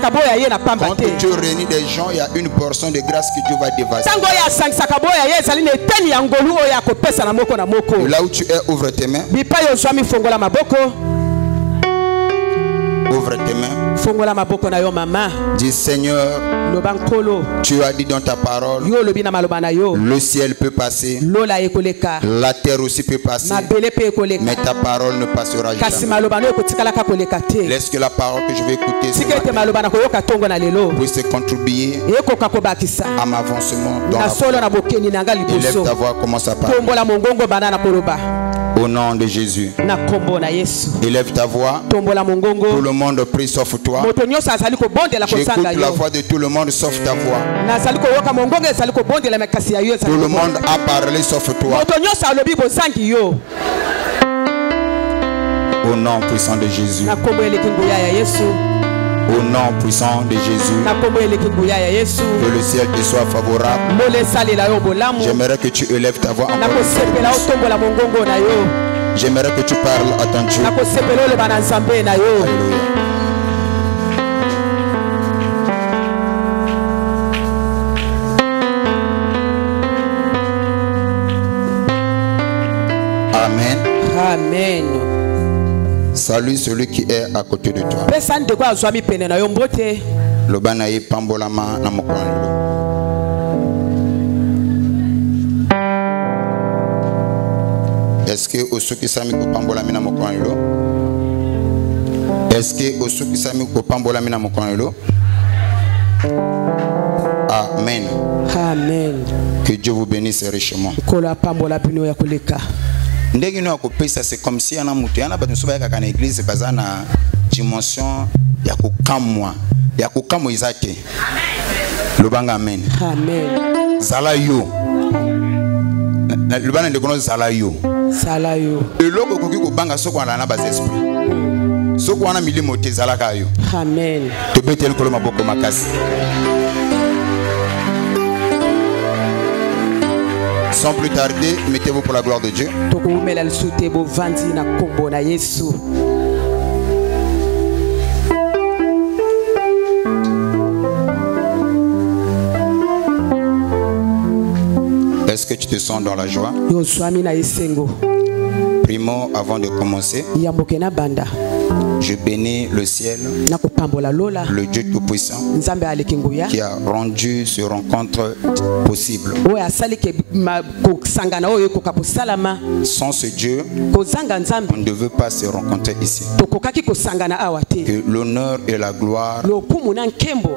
Quand Dieu réunit des gens, il y a une portion de grâce que Dieu va dévaster. Là où tu es, ouvre tes mains. Ouvre tes mains. Dis Seigneur, tu as dit dans ta parole, le ciel peut passer, la terre aussi peut passer, mais ta parole ne passera jamais. Laisse que la parole que je vais écouter puisse contribuer à mon avancement dans la foi. Élève ta voix, commence à parler. Au nom de Jésus. Élève ta voix. Tout le monde prie sauf toi. J'écoute la voix de tout le monde sauf ta voix. Tout le monde a parlé sauf toi. Au nom puissant de Jésus. Au nom puissant de Jésus. Que le ciel te soit favorable. J'aimerais que tu élèves ta voix encore. J'aimerais que tu parles à ton Dieu. Alléluia. Amen. Amen. Salue celui qui est à côté de toi. Lobanaye pambolama na mokonlo. Est-ce que Osuki Sami ko pambolami na mokonlo? Est-ce que Osuki Sami ko pambolami na mokonlo? Amen. Amen. Que Dieu vous bénisse richement. Ndenge no akopesa, c'est comme si ana mutu yana batu soba yaka na église baza na dimension ya kokamwa izate. Lobanga amen. Amen. Zala yo. Lobana ndekono zala yo. Zala yo. Eloko koki ko banga soko na bas esprit. Soko wana milimo te zala ka yo. Amen. To betel ko maboko makasi. Sans plus tarder, mettez-vous pour la gloire de Dieu. Est-ce que tu te sens dans la joie? Primo, avant de commencer, je bénis le ciel, le Dieu Tout-Puissant, qui a rendu ce rencontre possible. Sans ce Dieu, on ne veut pas se rencontrer ici. Que l'honneur et la gloire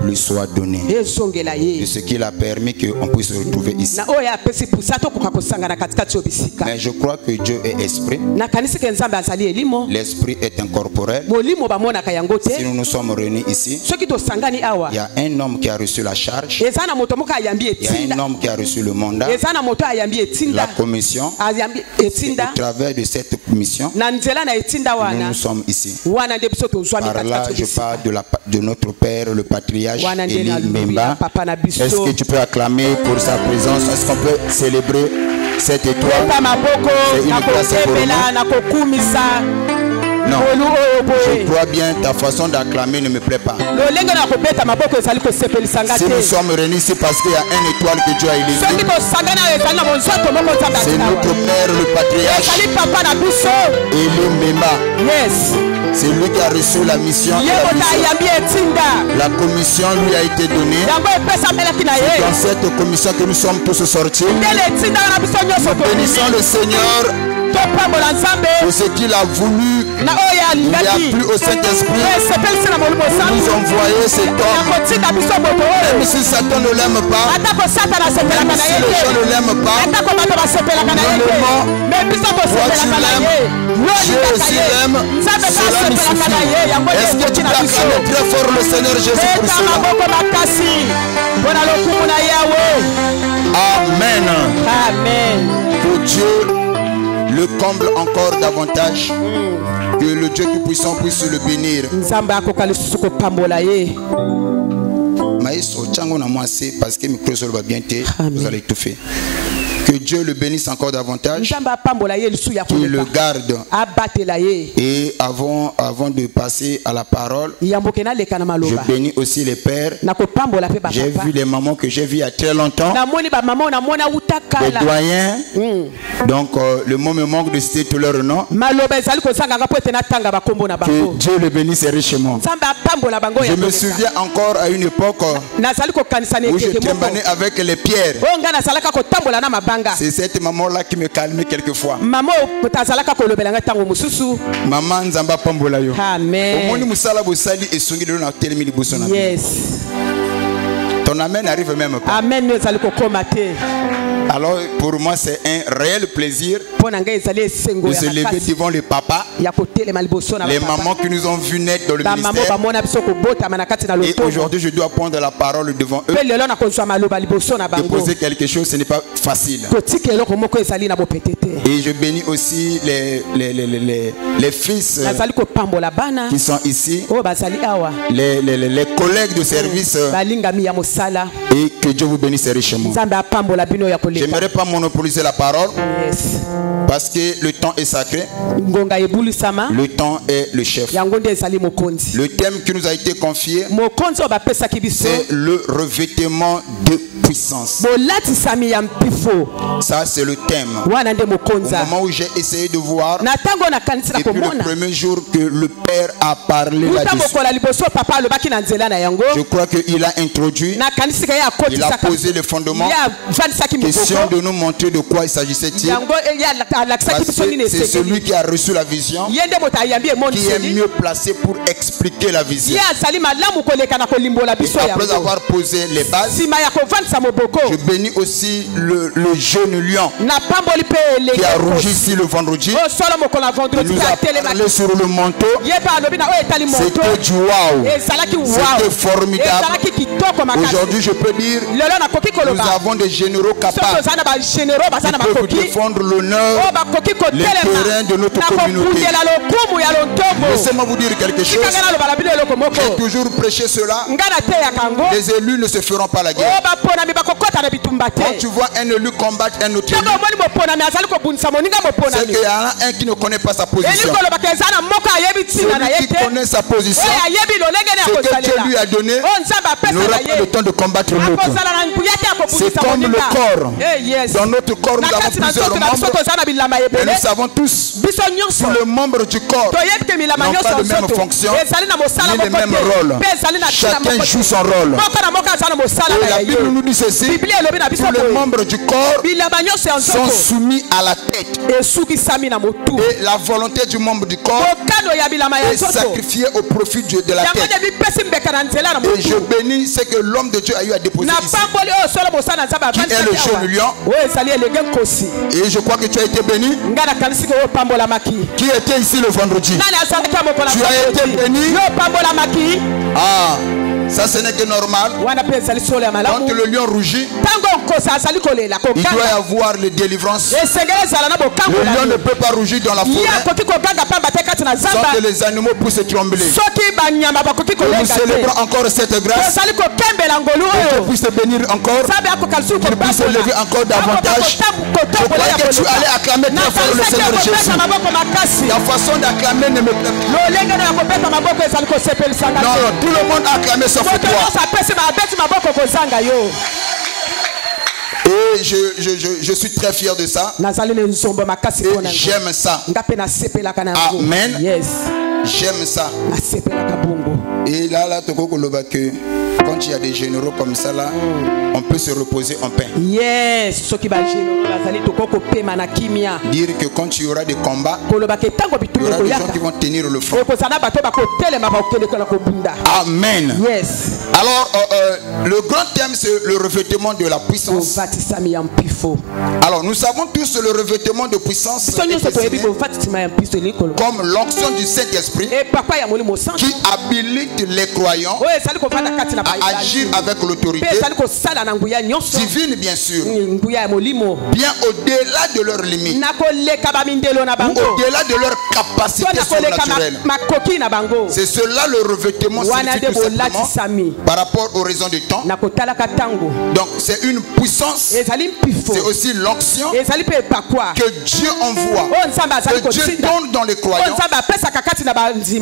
lui soient donnés. De ce qu'il a permis qu'on puisse se retrouver ici. Mais je crois que Dieu est esprit. L'esprit est incorporel. Si nous nous sommes réunis ici, il y a un homme qui a reçu la charge, il y a un homme qui a reçu le mandat, la commission. Au travers de cette commission, nous sommes ici. Par là, je parle de notre père, le patriarche Eli Mbemba. Est-ce que tu peux acclamer pour sa présence? Est-ce qu'on peut célébrer cette étoile? C'est une grâce pour nous. Non, je crois bien ta façon d'acclamer ne me plaît pas. Si nous sommes réunis ici parce qu'il y a une étoile que Dieu a élevé, c'est notre père le patriarche Eli Mbemba. C'est lui qui a reçu la mission. La commission lui a été donnée. C'est dans cette commission que nous sommes tous sortis. Nous bénissons le Seigneur pour ce qu'il a voulu. Il n'y a plus au Saint-Esprit. Nous envoyer cet homme. Même si Satan ne l'aime pas, même si les gens ne l'aiment pas, toi tu l'aimes, Dieu aussi l'aime, cela nous suffit. Est-ce que tu peux acclamer très fort le Seigneur Jésus pour cela? Amen. Amen. Que Dieu le comble encore davantage. Que le Dieu Tout-Puissant puisse le bénir. Maestro, Tchango na moi c'est parce que micro va bien te, vous allez étouffer. Que Dieu le bénisse encore davantage, qu'il le garde. Et avant de passer à la parole, je bénis aussi les pères. J'ai vu les mamans que j'ai vues il y a très longtemps, les doyens. Donc le mot me manque de citer tous leurs noms. Que Dieu le bénisse richement. Je me souviens encore à une époque où je trembannais avec les pierres. C'est cette maman-là qui me calmait quelquefois. Maman Nzamba Pambola yo. Amen. Yes. Ton amen n'arrive même pas. Amen. Alors pour moi c'est un réel plaisir de se lever devant les papas, les mamans qui nous ont vu naître dans le ministère. Et aujourd'hui je dois prendre la parole devant eux. De poser quelque chose, ce n'est pas facile. Et je bénis aussi les fils qui sont ici, les collègues de service, et que Dieu vous bénisse richement. Je n'aimerais pas monopoliser la parole, parce que le temps est sacré. Le temps est le chef. Le thème qui nous a été confié, c'est le revêtement de puissance. Ça c'est le thème. Au moment où j'ai essayé de voir, depuis le premier jour que le Père a parlé là-dessus, je crois qu'il a introduit, il a posé le fondement. Question de nous montrer de quoi il s'agissait-il. C'est celui qui a reçu la vision qui est mieux placé pour expliquer la vision. Et après avoir posé les bases, je bénis aussi le jeune lion qui a rougi ici le vendredi. Il nous a parlé sur le manteau. C'était du waouh. C'était formidable. Aujourd'hui je peux dire nous avons des généraux capables qui peuvent défendre l'honneur, les terrains de notre communauté. Laissez-moi vous dire quelque chose. J'ai toujours prêché cela. Les élus ne se feront pas la guerre. Quand tu vois un élu combattre un autre élu, c'est qu'il y en a un qui ne connaît pas sa position. Celui qui connaît sa position, ce que Dieu lui a donné, n'aura pas le temps de combattre l'autre. C'est comme le corps. Dans notre corps, nous avons plusieurs membres. Et nous savons tous que les membres du corps n'ont pas de même fonction, ni les mêmes rôles. Chacun joue son rôle. Et la Bible nous dit ceci: tous les membres du corps sont soumis à la tête. Et la volonté du membre du corps est sacrifiée au profit de la tête. Et je bénis ce que l'homme de Dieu a eu à déposer ici, qui est le jeune lion. Et je crois que tu as été béni. Qui était ici le vendredi? Tu as été béni. Ah, ça ce n'est que normal. Quand le lion rougit, il doit y avoir les délivrances. Le lion ne peut pas rougir dans la forêt sans que les animaux puissent trembler. Nous célébrons encore cette grâce. Que Dieu puisse te bénir encore. Que Dieu puisse te lever encore davantage. Je croyais que tu allais acclamer très fort le Seigneur Jésus. Ta façon d'acclamer ne me plaît pas. Non, tout le monde a acclamé sauf toi. Et je suis très fier de ça. Et j'aime ça. Amen. J'aime ça. Et là, que quand il y a des généraux comme ça là, on peut se reposer en paix. Yes. Dire que quand il y aura des combats, il y aura des gens qui vont tenir le front. Amen. Yes. Alors, le grand thème c'est le revêtement de la puissance. Alors, nous savons tous le revêtement de puissance comme l'onction du Saint-Esprit qui habilite les croyants à agir avec l'autorité divine, bien sûr, bien au-delà de leurs limites, ou au-delà de leurs capacités surnaturelles. C'est cela le revêtement, signifie tout simplement par rapport aux raisons du temps. Donc c'est une puissance, c'est aussi l'onction que Dieu envoie, que Dieu donne dans les croyants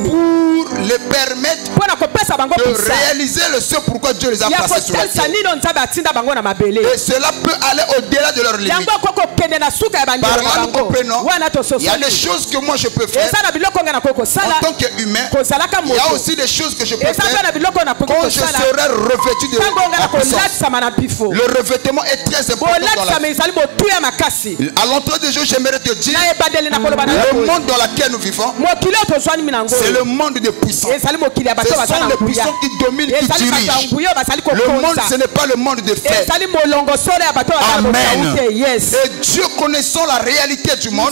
pour les permettre de réaliser le ce pourquoi Dieu les a placés sur la terre. Et cela peut aller au-delà de leurs limites. Par là nous comprenons, il y a des choses que moi je peux faire en tant qu'humain. Il y a aussi des choses que je peux faire quand je serai revêtu de la puissance. Le revêtement est très important dans la vie. À l'entrée des jours, j'aimerais te dire, le monde dans lequel nous vivons, c'est le monde de puissance. Ce sont les puissants qui dominent, qui dirigent. Le monde, ce n'est pas le monde de fait. Amen. Et Dieu, connaissant la réalité du monde,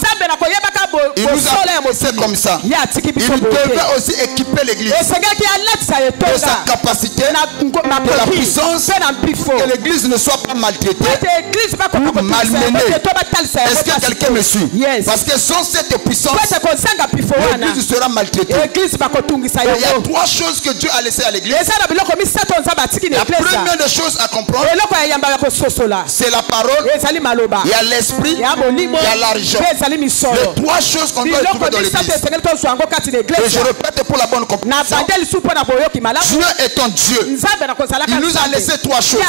il nous a laissé comme ça. Il devait aussi équiper l'église de sa capacité, de la puissance, que l'église ne soit pas maltraitée ou malmenée. Est-ce que quelqu'un me suit? Parce que sans cette puissance, l'église sera maltraitée. Il y a trois choses que Dieu a laissées à l'église. La première des choses à comprendre, c'est la parole, il y a l'esprit, il y a l'argent. Les trois choses qu'on doit trouver dans l'église. Et je répète pour la bonne compréhension, Dieu est un Dieu. Il nous a laissé trois choses.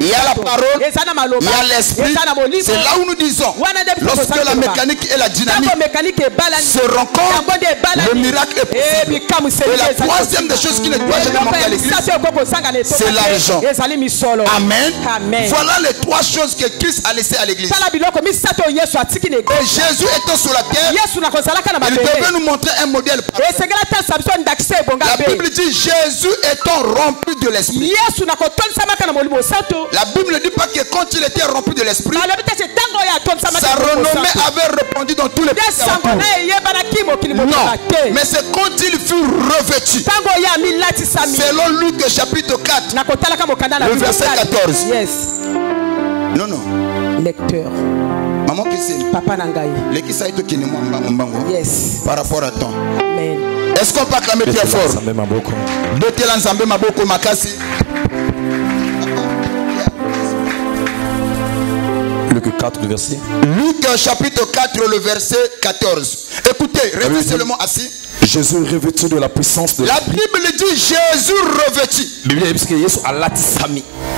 Il y a la parole, il y a l'esprit. C'est là où nous disons, lorsque la mécanique et la dynamique se rencontrent, le miracle est possible. Et la troisième des choses qui ne doit jamais manquer à l'église, c'est l'argent. Amen. Voilà les trois choses que Christ a laissées à l'église. Et Jésus étant sur la terre, il devait nous montrer un modèle. La Bible dit Jésus étant rempli de l'esprit. La Bible ne dit pas que quand il était rempli de l'esprit, sa renommée avait répandu dans tous les pays. Non, mais c'est quand il fut revêtu. Selon Luc chapitre 4, le verset 14. Non, non. Lecteur. Maman Christine. Papa Nangaï. Yes. Par rapport à temps. Amen. Est-ce qu'on peut acclamer très fort? Luc 4, le verset. Luc chapitre 4, le verset 14. Écoutez, restez seulement assis. Jésus revêtu de la puissance de la Bible dit Jésus revêtu.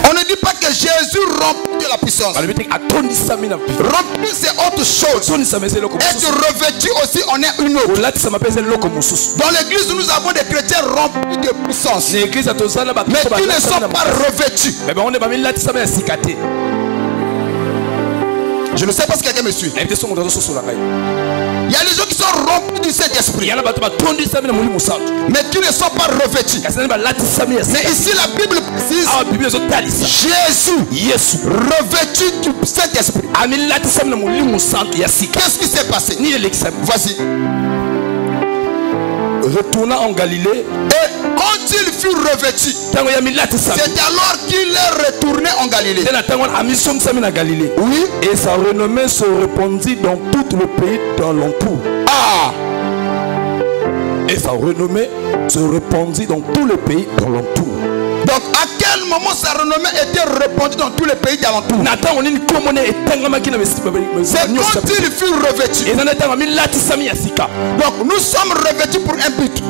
On ne dit pas que Jésus remplit de la puissance. Rempli c'est autre chose. Être revêtu aussi on est une autre. Dans l'église nous avons des chrétiens remplis de puissance, mais qui ne sont pas revêtus. Je ne sais pas si quelqu'un me suit. Il y a des gens qui sont remplis du Saint-Esprit, mais qui ne sont pas revêtus. Mais ici la Bible précise Jésus revêtu du Saint-Esprit. Qu'est-ce qui s'est passé? Voici. Retourna en Galilée. Et quand il fut revêtu, c'est alors qu'il est retourné en Galilée. Oui. Et sa renommée se répandit dans tout le pays d'alentour. Ah. Et sa renommée se répandit dans tout le pays d'alentour. Donc à quel moment sa renommée était répandue dans tous les pays d'alentour? C'est quand il fut revêtu. Donc nous sommes revêtus pour un but.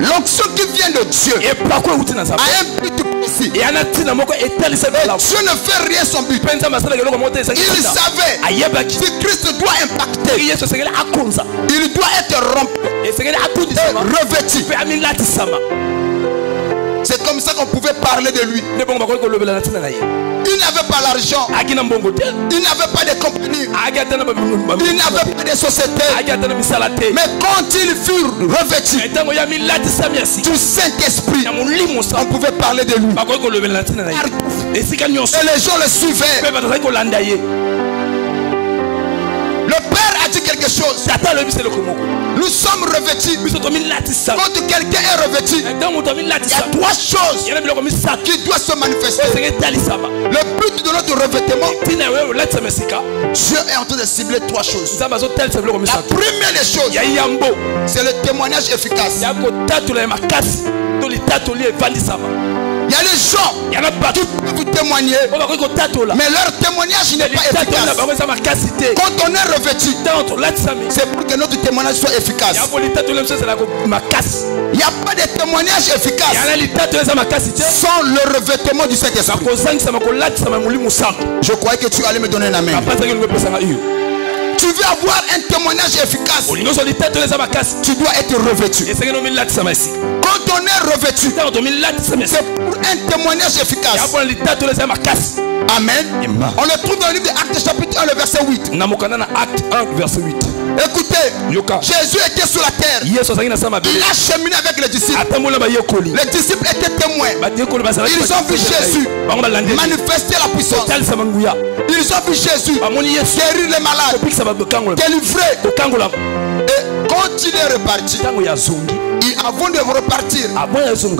L'onction qui vient de Dieu a un but précis. Et Dieu ne fait rien sans but. Il savait si Christ doit impacter, il doit être rempli et revêtu. C'est comme ça qu'on pouvait parler de lui. Il n'avait pas l'argent. Il n'avait pas de compagnie. Il n'avait pas de société. Mais quand il fut revêtu du Saint-Esprit, on pouvait parler de lui. Et les gens le suivaient. Le Père a dit que quelque chose. Nous sommes revêtus. Quand quelqu'un est revêtu, il y a 3 choses qui doivent se manifester. Le but de notre revêtement, Dieu est en train de cibler 3 choses. La première des choses, c'est le témoignage efficace. Il y a les gens qui peuvent vous témoigner, mais leur témoignage n'est pas efficace. Quand on est revêtu, c'est pour que notre témoignage soit efficace. Il n'y a pas de témoignage efficace sans le revêtement du Saint-Esprit. Je croyais que tu allais me donner un amen. Tu veux avoir un témoignage efficace, tu dois être revêtu. Quand on est revêtu, c'est pour un témoignage efficace. Amen. On le trouve dans le livre de Actes chapitre 1, le verset 8. Écoutez, Jésus était sur la terre. Il a cheminé avec les disciples. Les disciples étaient témoins. Ils ont vu Jésus manifester la puissance. Ils ont vu Jésus guérir les malades, délivrer. Et quand il est reparti, avant de repartir,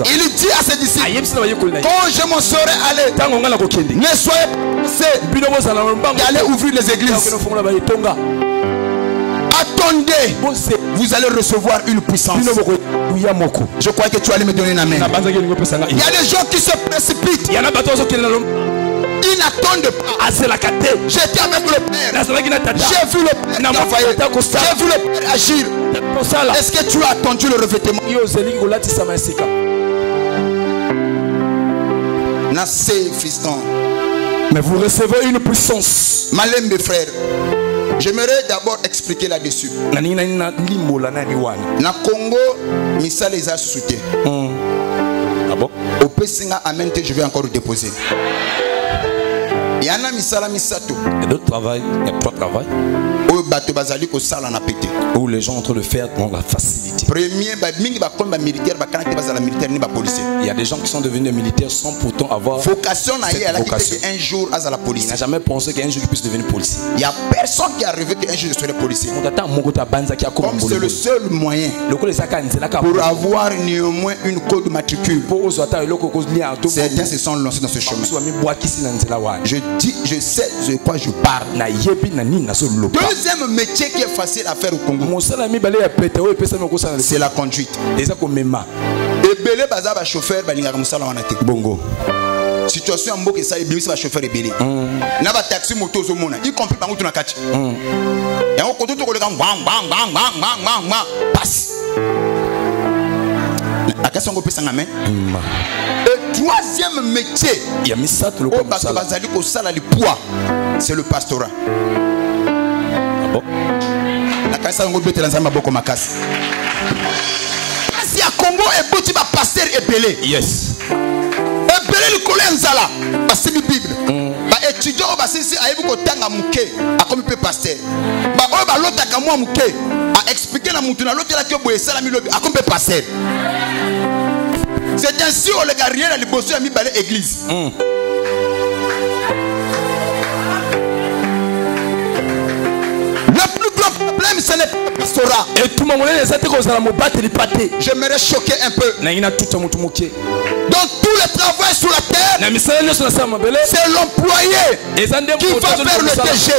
il dit à ses disciples, quand je m'en serai allé, ne soyez pas pressés d'aller ouvrir les églises. Attendez, vous allez recevoir une puissance. Je crois que tu allais me donner un amen. Il y a des gens qui se précipitent. Ils n'attendent pas. J'étais avec le Père. J'ai vu le Père travailler. J'ai vu le Père agir. Est-ce que tu as attendu le revêtement? Mais vous recevez une puissance. Malem mes frères, j'aimerais d'abord expliquer là-dessus. Na Congo, Missa les a soutenu. Au Pessinga Amen, je vais encore déposer. Il y en a Missala Missato. Et d'autres travail, il y a 3 travail. Où les gens sont en train de faire dans la facilité. Il y a des gens qui sont devenus militaires sans pourtant avoir vocation. Un jour à la police. Il n'a jamais pensé qu'un jour il puisse devenir policier. Il n'y a personne qui a rêvé qu'un jour je serai policier. Comme c'est le seul moyen pour avoir néanmoins une code matricule. Certains se sont lancés dans ce chemin. Je sais de quoi je parle. Deuxième métier qui est facile à faire au Congo, c'est la conduite. Et belé baza ba chauffeur ba linga musala wana te. Bongo. Situation mboka ça ebimisi ba chauffeur ebele. Na ba taxi moto zo mona, y compris bango tuna kati. Ya ko koto to ko le kan bang passe. Akasongo pesa ngame. Le troisième métier, il y a mis ça tout le monde. C'est le pastorat. Si à Congo est beau, tu vas pasteur épelé. Yes. Épelé le collègue Nzala. Parce que la Bible. Bah étudiant au bassin si aïe beaucoup tanga mouké à comme peut pasteur. Bah oh bah l'autre à moi mouké à expliquer la moutuna l'autre là qui boit ça la mi à comme peut pasteur. C'est ainsi on les gardiens à l'ibossu à mi balai église. Le plus grand problème, ce n'est pas le pastorat. Et tout le monde est j'aimerais choquer un peu. Dans tout le travail sur la terre, c'est l'employé qui va faire le DG.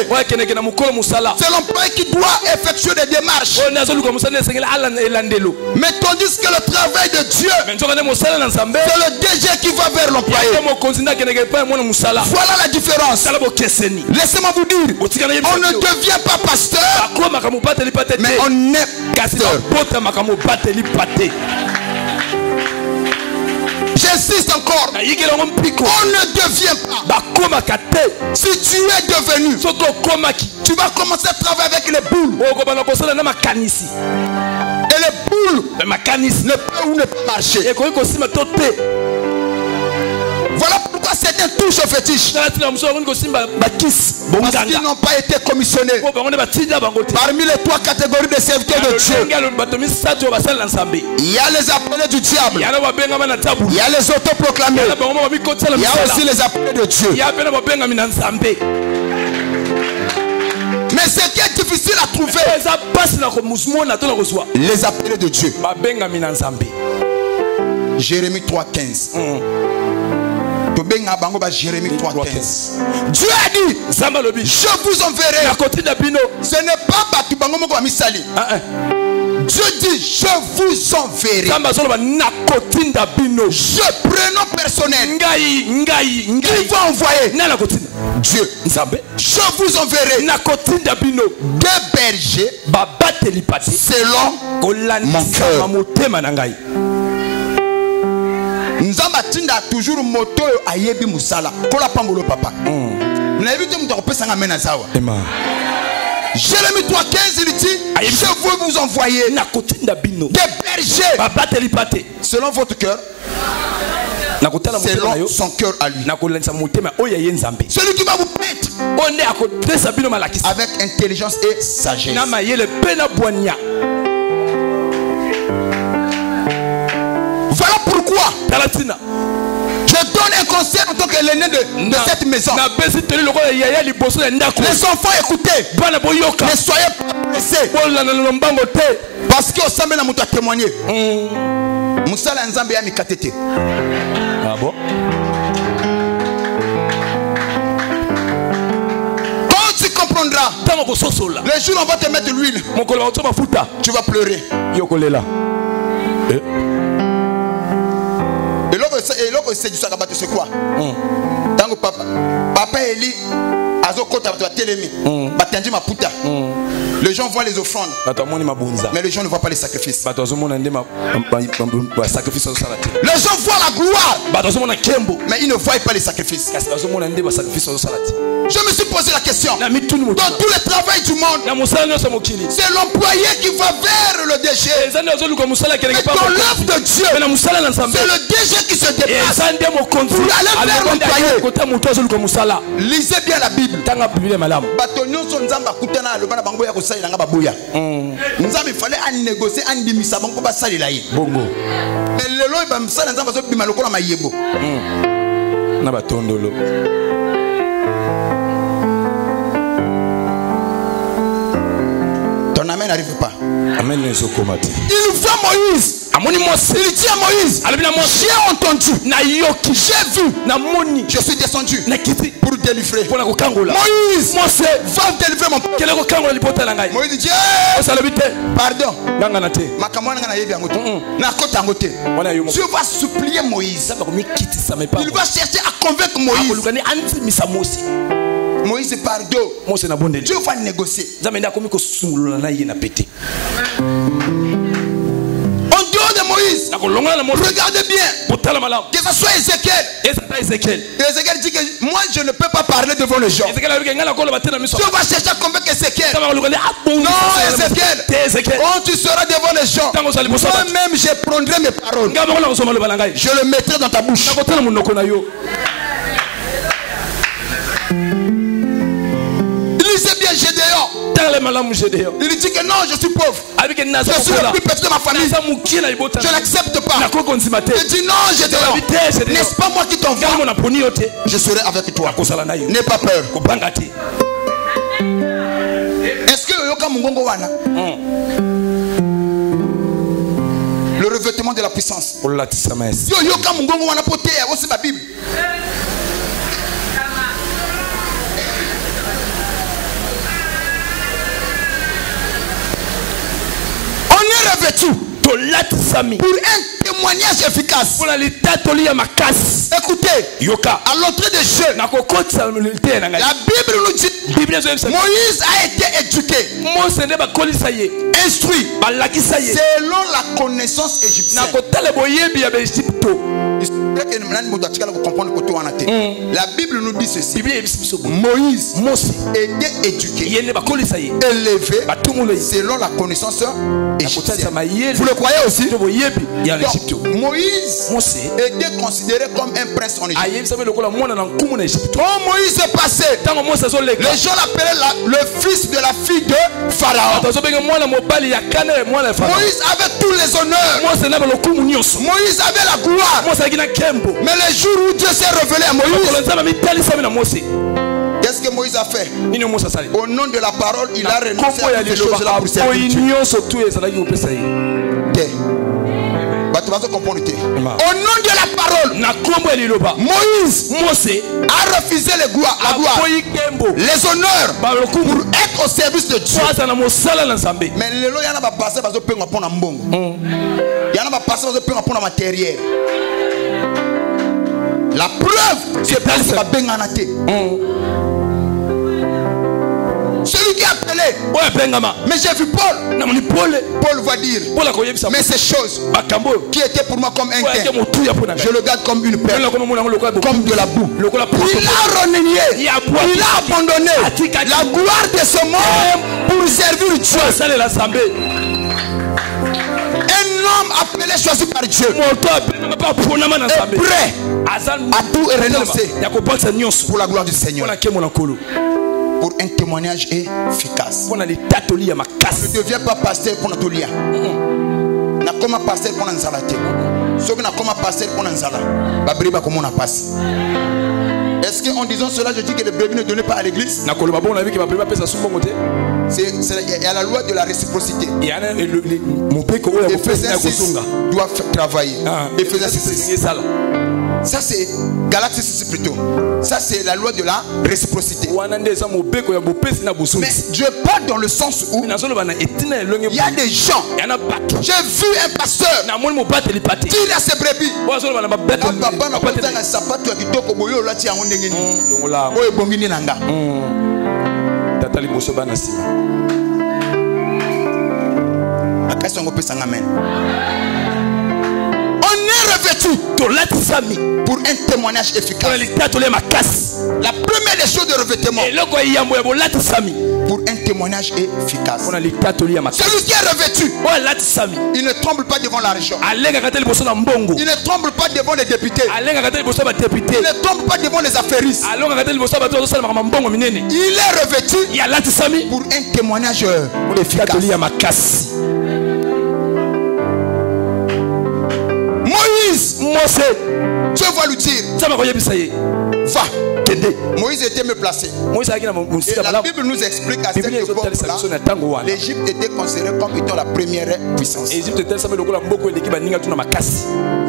C'est l'employé qui doit effectuer des démarches. Mais tandis que le travail de Dieu, c'est le DG qui va vers l'employé. Voilà la différence. Laissez-moi vous dire, on ne devient pas pasteur, mais on est pasteur. J'insiste encore, on ne devient pas. Si tu es devenu, tu vas commencer à travailler avec les boules. Et les boules ne peuvent ou ne pas marcher. Voilà pourquoi certains touchent au fétiche. Parce qu'ils n'ont pas été commissionnés. Parmi les 3 catégories de serviteurs de Dieu, il y a les appelés du diable, il y a les autoproclamés, il y a aussi les appelés de Dieu. Mais ce qui est difficile à trouver. Les appelés de Dieu. Jérémie 3:15. Jérémie 3:15. Dieu a dit, je vous enverrai. Ce n'est pas Batubango Misali. Dieu dit, je vous enverrai. Je prénom personnel. Qui va envoyer? Dieu. Je vous enverrai deux bergers selon mon cœur. Nzamba tinda toujours moto ayebi musala. Kola pambolo papa. Na évité muto kopesa nga mena zawa. Jérémie 3:15 il dit, je veux vous envoyer des bergers selon votre cœur. Selon son cœur à lui. Celui qui va vous paître avec intelligence et sagesse. Voilà pourquoi je donne un conseil en tant que l'aîné de cette maison. Les enfants, écoutez. Ne soyez pas pressés. Parce que Osamena m'a témoigné. Moussala Nzambe ya mikatete. Ah bon? Quand tu comprendras, les jours on va te mettre de l'huile, tu vas pleurer. Et l'autre c'est du sakabato, c'est quoi? Tango papa Eli azokota telemi batendi maputa. Les gens voient les offrandes, mais les gens ne voient pas les sacrifices. Les gens voient la gloire, mais ils ne voient pas les sacrifices. Je me suis posé la question. Dans tout le travail du monde, c'est l'employé qui va vers le DG. Mais dans l'œuvre de Dieu, c'est le DG qui se déplace pour aller vers l'employé. Lisez bien la Bible. Il fallait négocier, mais ton amen n'arrive pas. Amen. Il voit Moïse. Il dit à Moïse, j'ai entendu, j'ai vu, je suis descendu pour délivrer. Moïse, va délivrer mon peuple. Moïse dit, pardon. Dieu va supplier Moïse. Il va chercher à convaincre Moïse. Moïse pardon. Dieu va négocier. De Moïse, regardez bien, que ce soit Ézéchiel. Ézéchiel dit que moi je ne peux pas parler devant les gens. Dieu va chercher à convaincre Ézéchiel. Non, Ézéchiel, quand tu seras devant les gens, moi-même je prendrai mes paroles, je le mettrai dans ta bouche. Lisez bien Gédéon. Il dit que non, je suis pauvre. Je suis le plus petit de ma famille. Je n'accepte pas. Il dit non, Gédéon. N'est-ce pas moi qui t'envoie? Je serai avec toi. N'aie pas peur. Est-ce que Yoka Mungongo Wana? Le revêtement de la puissance. Yoka Mungongo Wana poté aussi ma Bible. Revêtu pour un témoignage efficace. Écoutez, à l'entrée des jeux, la Bible nous dit Moïse a été éduqué, instruit selon la connaissance égyptienne. La Bible nous dit ceci. Moïse était éduqué, élevé selon la connaissance égyptienne. Vous le croyez aussi? Donc, Moïse était considéré comme un prince en Égypte. Quand Moïse est passé, les gens l'appelaient le fils de la fille de Pharaon. Moïse avait tous les honneurs. Moïse avait la gloire. Mais les jours où Dieu s'est révélé à Moïse, qu'est-ce que Moïse a a fait? Au nom de la parole, il a renoncé à toutes ces choses-là pour servir Dieu. Au nom de la parole, Moïse a refusé la gloire, les honneurs pour être au service de Dieu. Mais les lois, il y en a passé parce que il y en a passé parce que matériel. La preuve, c'est parce que celui qui a appelé. Mais j'ai vu Paul. Paul va dire. Mais ces choses qui étaient pour moi comme un gain, je le garde comme une perle, comme de la boue. Il a renié, il a abandonné la gloire de ce monde pour servir Dieu. Un homme appelé, choisi par Dieu, est prêt à tout renoncer pour la gloire du Seigneur. Pour un témoignage efficace. Je ne deviens pas pasteur pour notre lien. Je ne suis pas pasteur pour notre zalate. Ce qui n'est pas pasteur pour notre zala. Est-ce qu'en disant cela, je dis que les brebis ne donnent pas à l'église? Il y a la loi de la réciprocité. Éphésiens 6 doit travailler. Éphésiens 6. Ça c'est Galates 6 plutôt. Ça c'est la loi de la réciprocité. Mais je parle dans le sens où il y a des gens. J'ai vu un pasteur dire à ses brebis, revêtu pour un témoignage efficace. La première des choses de revêtement pour un témoignage efficace. Celui qui est revêtu, il ne tremble pas devant la région. Il ne tremble pas devant les députés. Il ne tremble pas devant les affairistes. Il est revêtu pour un témoignage efficace. Moïse, Dieu va lui dire, va. Moïse était mieux placé. Et la Bible nous explique à cette époque-là, l'Égypte était considérée comme étant la première puissance.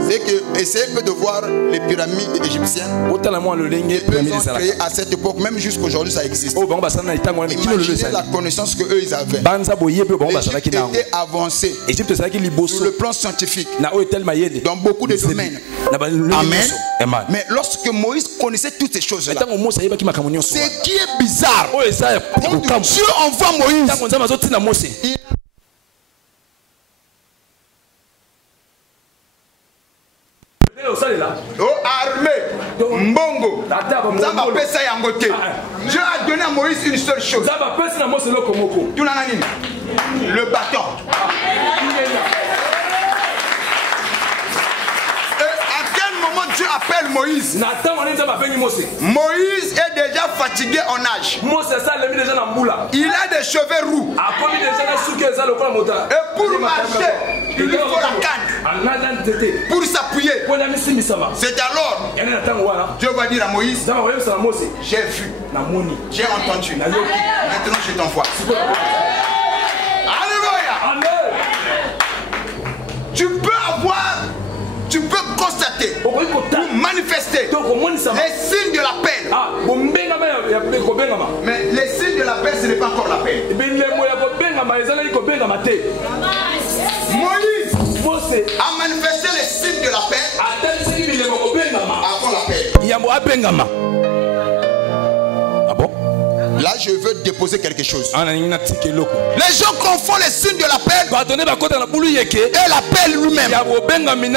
C'est que essayez de voir les pyramides égyptiennes. Ils ont créé à cette époque, même jusqu'aujourd'hui ça existe. Imaginez la connaissance qu'eux ils avaient. L'Égypte était avancée sur le plan scientifique dans beaucoup de domaines. Amen. Mais lorsque Moïse connaissait toutes ces choses, ce qui est bizarre, quand Dieu envoie Moïse, oh armée, mbongo, Dieu a donné à Moïse une seule chose, le bâton. Dieu appelle Moïse. Moïse est déjà fatigué en âge. Il a des cheveux roux. Et pour marcher, il lui faut la canne. Pour s'appuyer. C'est alors Dieu va dire à Moïse, j'ai vu, j'ai entendu. Maintenant je t'envoie. Alléluia. Tu peux constater ou manifester les signes de l'appel. Mais les signes de l'appel, ce n'est pas encore l'appel. Moïse a manifesté les signes de l'appel avant l'appel. Là, je veux déposer quelque chose. Les gens confondent les signes de l'appel et l'appel lui-même. Mais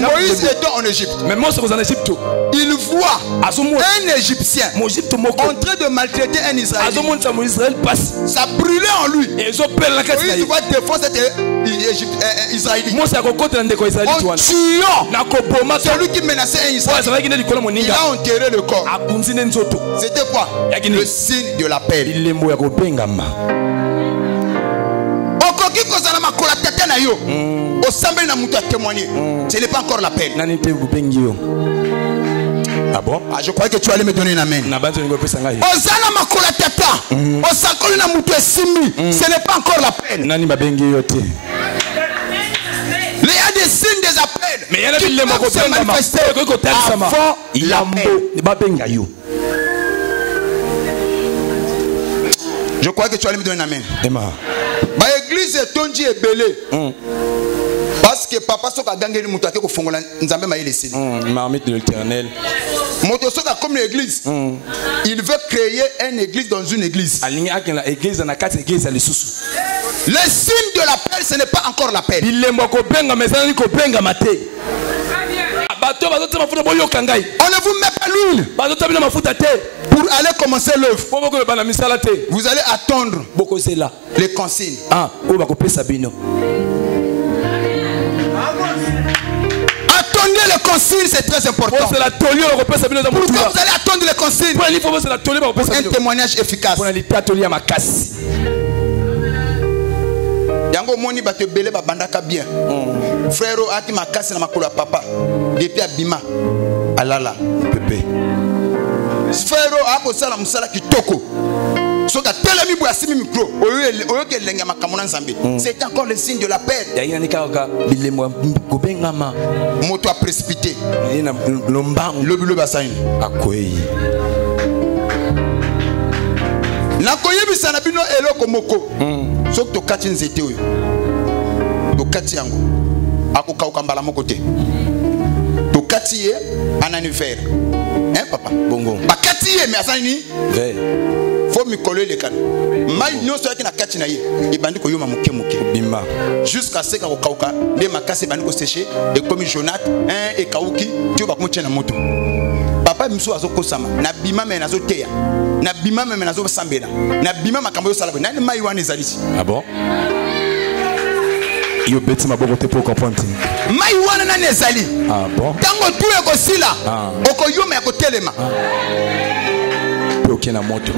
Moïse étant en Égypte, il voit un Égyptien en train de maltraiter un Israélite. Ça brûlait en lui. Moïse doit défendre cet Israélite en tuant celui qui menaçait un Israélite. Il a enterré le corps. C'était quoi? Le signe de l'appel. Ce n'est pas encore l'appel. Ah bon? Ah, je croyais que tu allais me donner une amen. Ozana makola tata. Osakoli na mutu esimi. Ce n'est pas encore la peine. Nani mabengi yote. Il y a des signes, des appels. Mais il y a des gens qui se manifestent avant l'appel. Je crois que tu allais me donner un amen. Ma église est tondue et belée. Parce que papa soka gangeli mutu ake ko fongola nzambe ma yele sini. Marmite de l'Éternel. Moto soka comme l'église. Il veut créer une église dans une église. Alingi akela église na kati église à l'isusu. Le signe de l'appel, ce n'est pas encore l'appel. On ne vous met pas l'huile pour aller commencer l'œuvre. Vous allez attendre les consignes. Attendez les consignes, c'est très important. Pourquoi vous allez attendre les consignes? Un témoignage efficace. Yango moni ba te belé ba bandaka bien. Frère ati makasi na makolo papa depuis abima alala pepe. Frère ako sala musala kitoko. Soka telemi bo asimi micro oyo ke lenga makamona nzambe. C'est encore le signe de la paix. Ya ina nikaka bilemo gobengama. Moto a précipité. Ina lombango lobilo basani akoyi. Na koyebisa na bino eloko moko. Sok to kati nzete oyo. To kati yango. Akokauka mbala moko te. To kati ye ananiversaire. Hein papa? Bongo. Ba kati ye mais asani ver. Faut mi coller les cannes. Mai nyonso yaki na kati na ye. Ibandi ko yoma muke muke. Bimba. Jusqu'à ce ka kokauka, de makase bandi ko sécher et comme Jonathan, hein et kauki, tu vas komtia na moto. Papa miso azokosama na bima me nazo teya na bima me nazo sambela na bima makambo yo sala na mai wana ezalisi. Ah bon? Yo beti maboko te pour comprendre. Mai wana na nezali. Ah bon? Tango tu e ko sila okoyoma ya kotelema pour na moto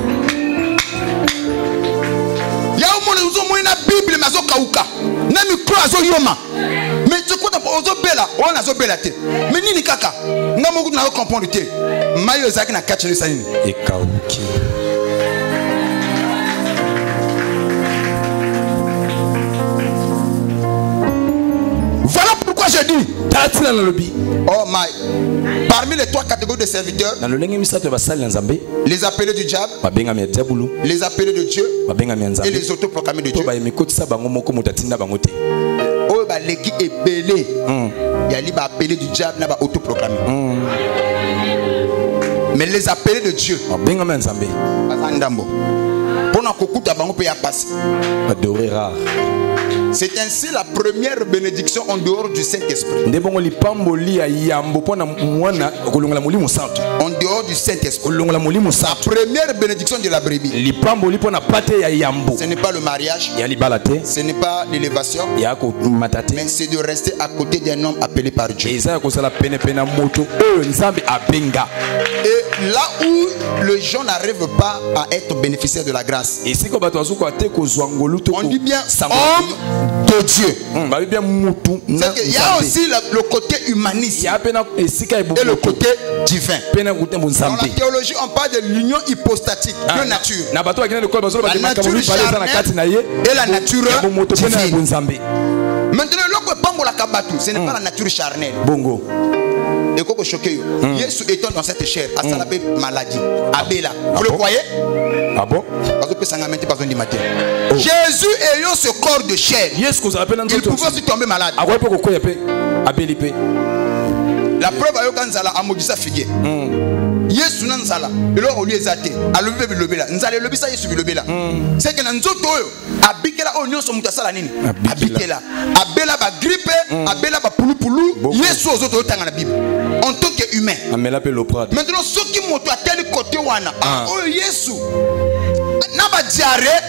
ya umone uzo mwe na Bible mazo kauka na micro azoyoma. Mais tu crois ozo bela on azo bela te. Mais nini kaka ngamo na comprendre te. Mayo zaki na catcher ça nini et kauki. Voilà pourquoi je dis tatina na lobi. Oh my. Parmi les trois catégories de serviteurs, les appelés du diable, les appelés de Dieu et les autoproclamés de Dieu. Oh bah l'équipe est belée. Il y a les appelés du diable n'a pas autoproclamé. Mais les appelés de Dieu, c'est ainsi la première bénédiction en dehors du Saint-Esprit. En dehors du Saint-Esprit. La première bénédiction de la brebis. Ce n'est pas le mariage. Ce n'est pas l'élévation. Mais c'est de rester à côté d'un homme appelé par Dieu. Et là où les gens n'arrivent pas à être bénéficiaires de la grâce, on dit bien homme de Dieu. Il y a aussi le côté humaniste et le côté divin. Dans la théologie, on parle de l'union hypostatique de nature. La nature charnelle et la nature divine. Maintenant, ce n'est pas la nature charnelle. Bongo. Et quoi que choqué, Jésus étant dans cette chair, à sa maladie, Abela. Vous le croyez? Ah bon? Jésus ayant ce corps de chair, il pouvait aussi tomber malade. La preuve est que Nzala a maudit sa figure. Yesu nanzala elo oli ezate alobi be lobela nzala lobi sa Yesu bilobela c'est que nzoto oyo abikela onyo so mutasala nini abikela abela ba grippe abela ba pulupulu Yesu ozoto otanga na Bible en tant que humain maintenant ceux qui moto à tel côté wana oh Yesu na ba diarrhée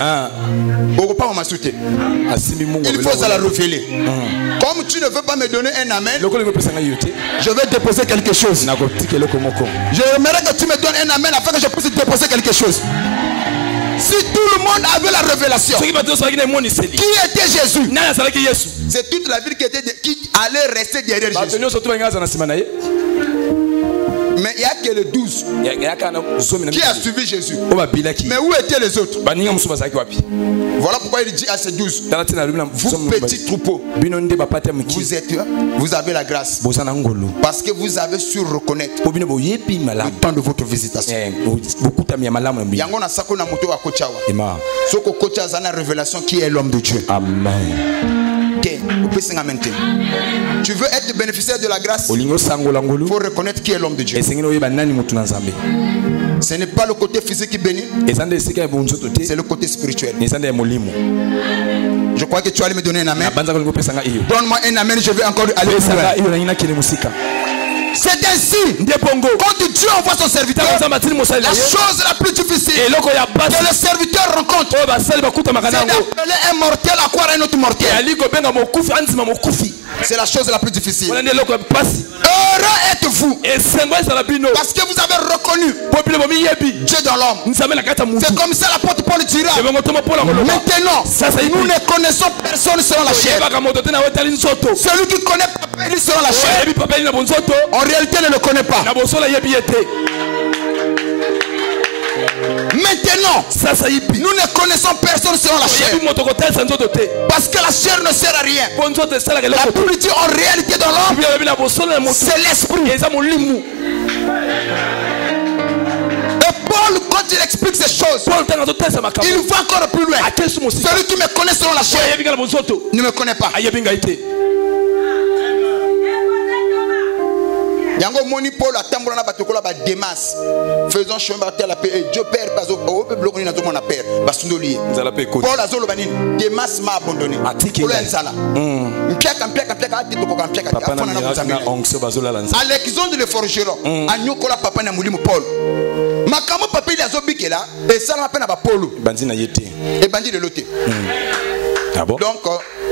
beaucoup pas m'assuter il faut ça la révéler. Comme tu ne veux pas me donner un amen, je vais déposer quelque chose. J'aimerais que tu me donnes un amen afin que je puisse déposer quelque chose. Si tout le monde avait la révélation, qui était Jésus? C'est toute la ville qui allait rester derrière Jésus. Mais il n'y a que les 12 qui a suivi Jésus. Mais où étaient les autres? Voilà pourquoi il dit à ces 12, vous petits troupeaux, vous avez la grâce. Parce que vous avez su reconnaître le temps de votre visitation. La révélation qui est l'homme de Dieu. Amen. Tu veux être bénéficiaire de la grâce, il faut reconnaître qui est l'homme de Dieu. Ce n'est pas le côté physique qui bénit, c'est le côté spirituel. Je crois que tu allais me donner un amen. Donne-moi un amen, je vais encore aller plus loin. C'est ainsi, quand Dieu envoie son serviteur, la chose la plus difficile que le serviteur rencontre, c'est d'appeler un mortel à croire un autre mortel. C'est la chose la plus difficile. Heureux êtes-vous parce que vous avez reconnu Dieu dans l'homme. C'est comme ça l'apôtre Paul dira. Maintenant, nous ne connaissons personne selon la chair. Celui qui connaît Papa selon la chair, en réalité ne le connaît pas. Maintenant, nous ne connaissons personne selon la chair. Parce que la chair ne sert à rien. La purité en réalité dans l'homme, c'est l'esprit. Et Paul, quand il explique ces choses, il va encore plus loin. Celui qui me connaît selon la chair ne me connaît pas. Yango moni Paul atambola na batokola ba Demas faisant chemin par terre la paix et Dieu père bazo o pe bloco ni na zomona père basundoli Paul azolo banini Demas m'a abandonné Paul enzala mpiaka ati to ko mpiaka afona na muzamela Alexandre le forgeron anyokola papa na mulimo Paul makambo papa il azobikela et ça na pena ba Paul bandi na yete et bandi de loté. Donc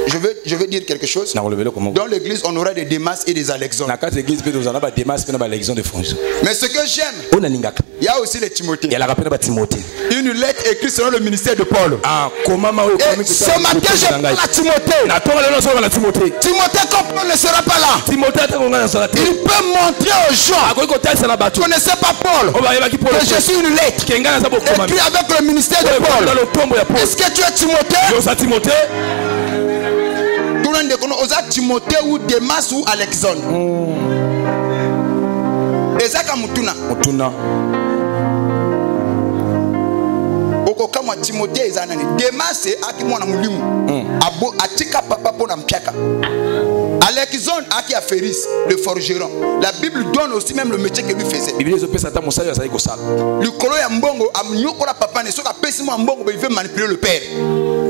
je vais dire quelque chose. Dans l'église, on aura des Démas et des Alexandres. Mais ce que j'aime, il y a aussi les Timothée. Une lettre écrite selon le ministère de Paul. Et ce matin, je parle à Timothée. Timothée, comme Paul ne sera pas là, il peut montrer aux gens. Vous ne connaissez pas Paul, que je suis une lettre écrite avec le ministère de Paul. Est-ce que tu es Timothée? Timothée ou Demas ou Alexandre. Ezaka mutuna. Oko kama Timothée ezanani. Demas aki mwana mulimu. Abo atika papa pona mpiaka. Alexandre aki aferis le forgeron. La Bible donne aussi même le métier que lui faisait. Le kolo ya mbongo amnyokola papa ne soka pesi mo mbongo il veut manipuler le père.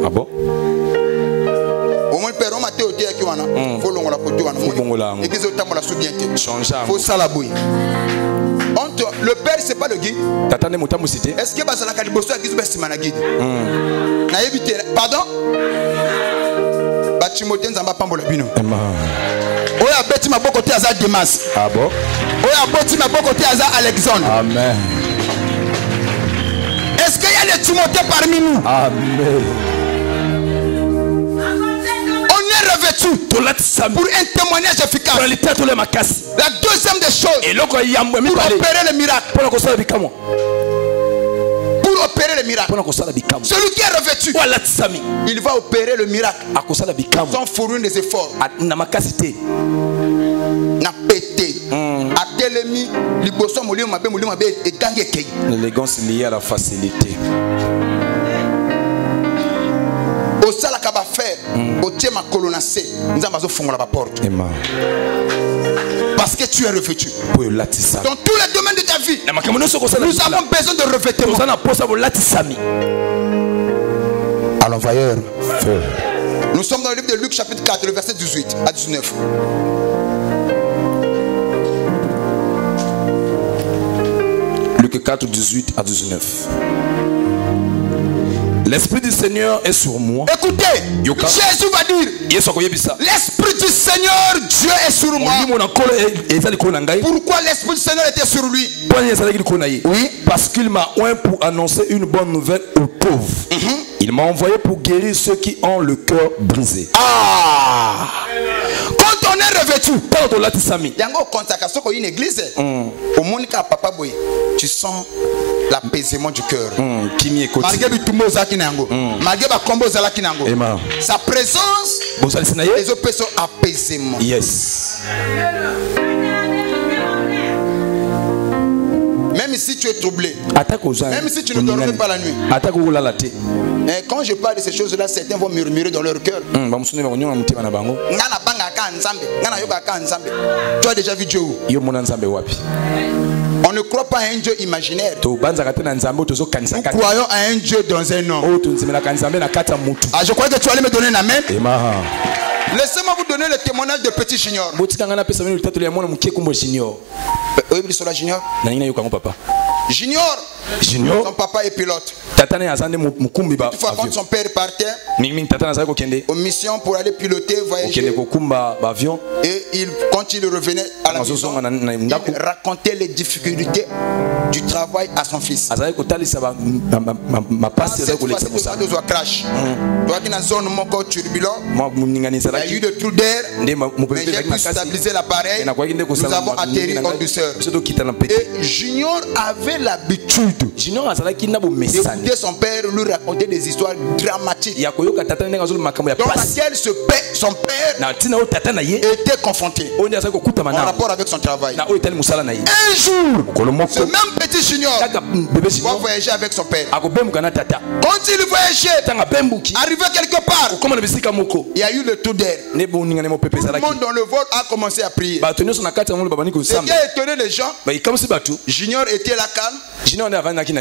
Ah bon? Au moins père on m'a dit qui wana faut longola poto wana et qu'ils ont la soubienté faut ça la bouille. Le père c'est pas le guide. Est-ce que basala kaliboso akizu besimana guide na éviter pardon ba Timothée nzamba pambola bino oya beti maboko te aza Demas. Ah bon? Oya beti maboko te aza Alexandre. Amen. Est-ce qu'il y a des Timothées parmi nous? Amen. Revêtu pour un témoignage efficace. La deuxième des choses, pour opérer le miracle. Pour opérer le miracle. Celui qui est revêtu, il va opérer le miracle sans fournir des efforts. L'élégance liée à la facilité. Osala kaba faire otiema colonacé nzamba zo fongola ba porte parce que tu es revêtu dans tous les domaines de ta vie. Nous avons besoin de revêtement à l'envoyeur. Nous sommes dans le livre de Luc chapitre 4 le verset 18 à 19. Luc 4 18 à 19. L'Esprit du Seigneur est sur moi. Écoutez, Jésus va dire, l'Esprit du Seigneur, Dieu est sur moi. Pourquoi l'Esprit du Seigneur était sur lui? Oui, parce qu'il m'a oint pour annoncer une bonne nouvelle aux pauvres. Il m'a envoyé pour guérir ceux qui ont le cœur brisé. Ah! Quand on est revêtu, revêtu. Yango kontaka soko une église. Au monde ka papa boy, tu sens l'apaisement du cœur. Malgré bitumbo zaki nango, malgré ba kombo zalaki nango. Sa présence, les autres sont apaisement. Yes. Même si tu es troublé, même si tu ne dors pas la nuit. Et quand je parle de ces choses-là, certains vont murmurer dans leur cœur. Tu as déjà vu Dieu où? On ne croit pas à un Dieu imaginaire. Nous croyons à un Dieu dans un homme. Ah, je crois que tu allais me donner un amen. Laissez-moi vous donner le témoignage de Petit Junior. Junior. Junior, son papa est pilote. Toutefois, quand son père partait aux missions pour aller piloter, voyager, et quand il revenait à la maison, il racontait les difficultés du travail à son fils. Cette fois, c'est pour crash. Toi qui es dans une zone turbulente, il y a eu de trous d'air, mais j'ai pu stabiliser l'appareil. Nous avons atterri en douceur. Et Junior avait l'habitude d'écouter son père lui raconter des histoires dramatiques dans laquelle son père était confronté en rapport avec son travail. Un jour, ce même Petit Junior va voyager avec son père. Quand il voyageait, arrivé quelque part, il y a eu le trou d'air. Tout le monde dans le vol a commencé à prier. Ce qui a étonné les gens, Junior était là calme.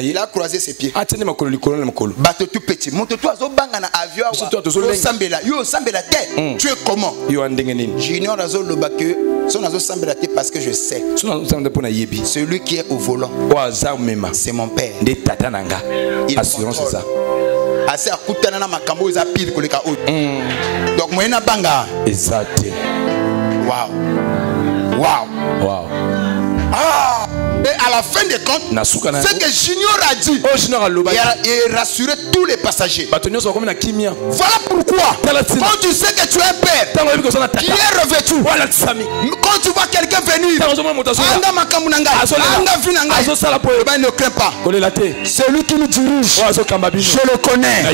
Il a croisé ses pieds. Bateau tout petit. Monte-toi au bangana avion. Tu es comment? Junior Azo Lobake. Son Azo Sambela parce que je sais. Celui qui est au volant, c'est mon père. Il assurance ça. Assez à Koutanana Makambo, ils a pile que les cas. Donc, moi, je banga. Exact. Wow. Ah! Et à la fin des comptes, ce que Junior a dit, il rassurait tous les passagers. Voilà pourquoi, quand tu sais que tu es un père qui est revêtu, quand tu vois quelqu'un venir, ne crains pas. Celui qui nous dirige, je le connais.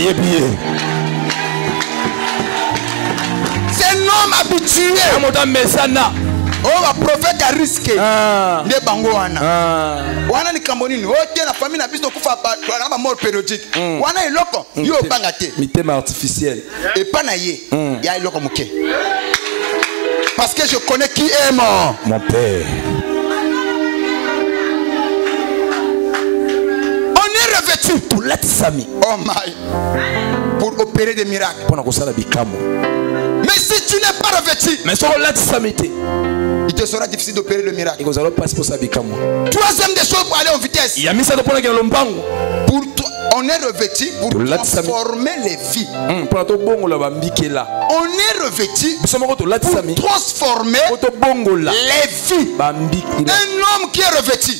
C'est un homme habitué. Oh, ma prophète a risqué. Ne bango wana. Wana ni kambonini. Oh, tiens la famille n'a pas de kufa ba mort périodique. Wana iloko. Yo bangate. Mitema artificiel. Et pas naie. Ya iloko muke. Parce que je connais qui est mort. Mon père. On est revêtu pour l'Atsami. Oh my. Pour opérer des miracles. Mais si tu n'es pas revêtu, il te sera difficile d'opérer le miracle. Troisième des choses pour aller en vitesse. On est revêtu pour transformer les vies. On est revêtu pour transformer les vies. Un homme qui est revêtu,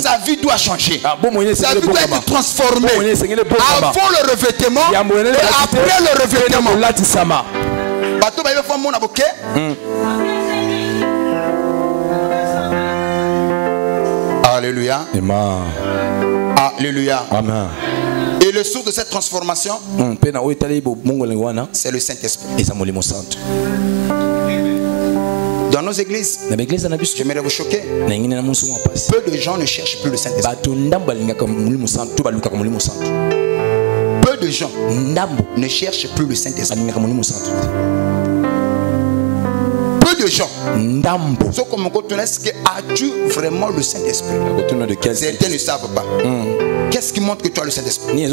sa vie doit changer. Sa vie doit être transformée avant le revêtement et après le revêtement. Alléluia. Alléluia. Amen. Et le source de cette transformation, c'est le Saint-Esprit. Dans nos églises, j'aimerais vous choquer. Peu de gens ne cherchent plus le Saint-Esprit. Peu de gens ne cherchent plus le Saint-Esprit. Peu de gens. As-tu vraiment le Saint-Esprit? Certains ne savent pas. Qu'est-ce qui montre que tu as le Saint-Esprit?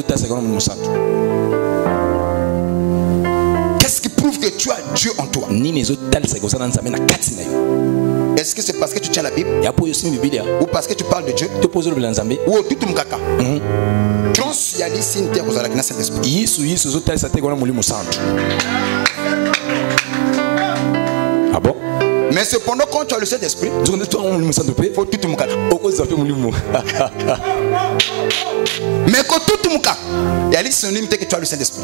Qu'est-ce qui prouve que tu as Dieu en toi? Est-ce que c'est parce que tu tiens la Bible? Ou parce que tu parles de Dieu? Ou tout le mkaka? Quand il y a ici une terre aux Alakina Saint-Esprit. Ah bon? Mais cependant, quand tu as le Saint-Esprit, il faut tout le mkaka. Mais quand tout le mkaka, il y a les synonymes que tu as le Saint-Esprit.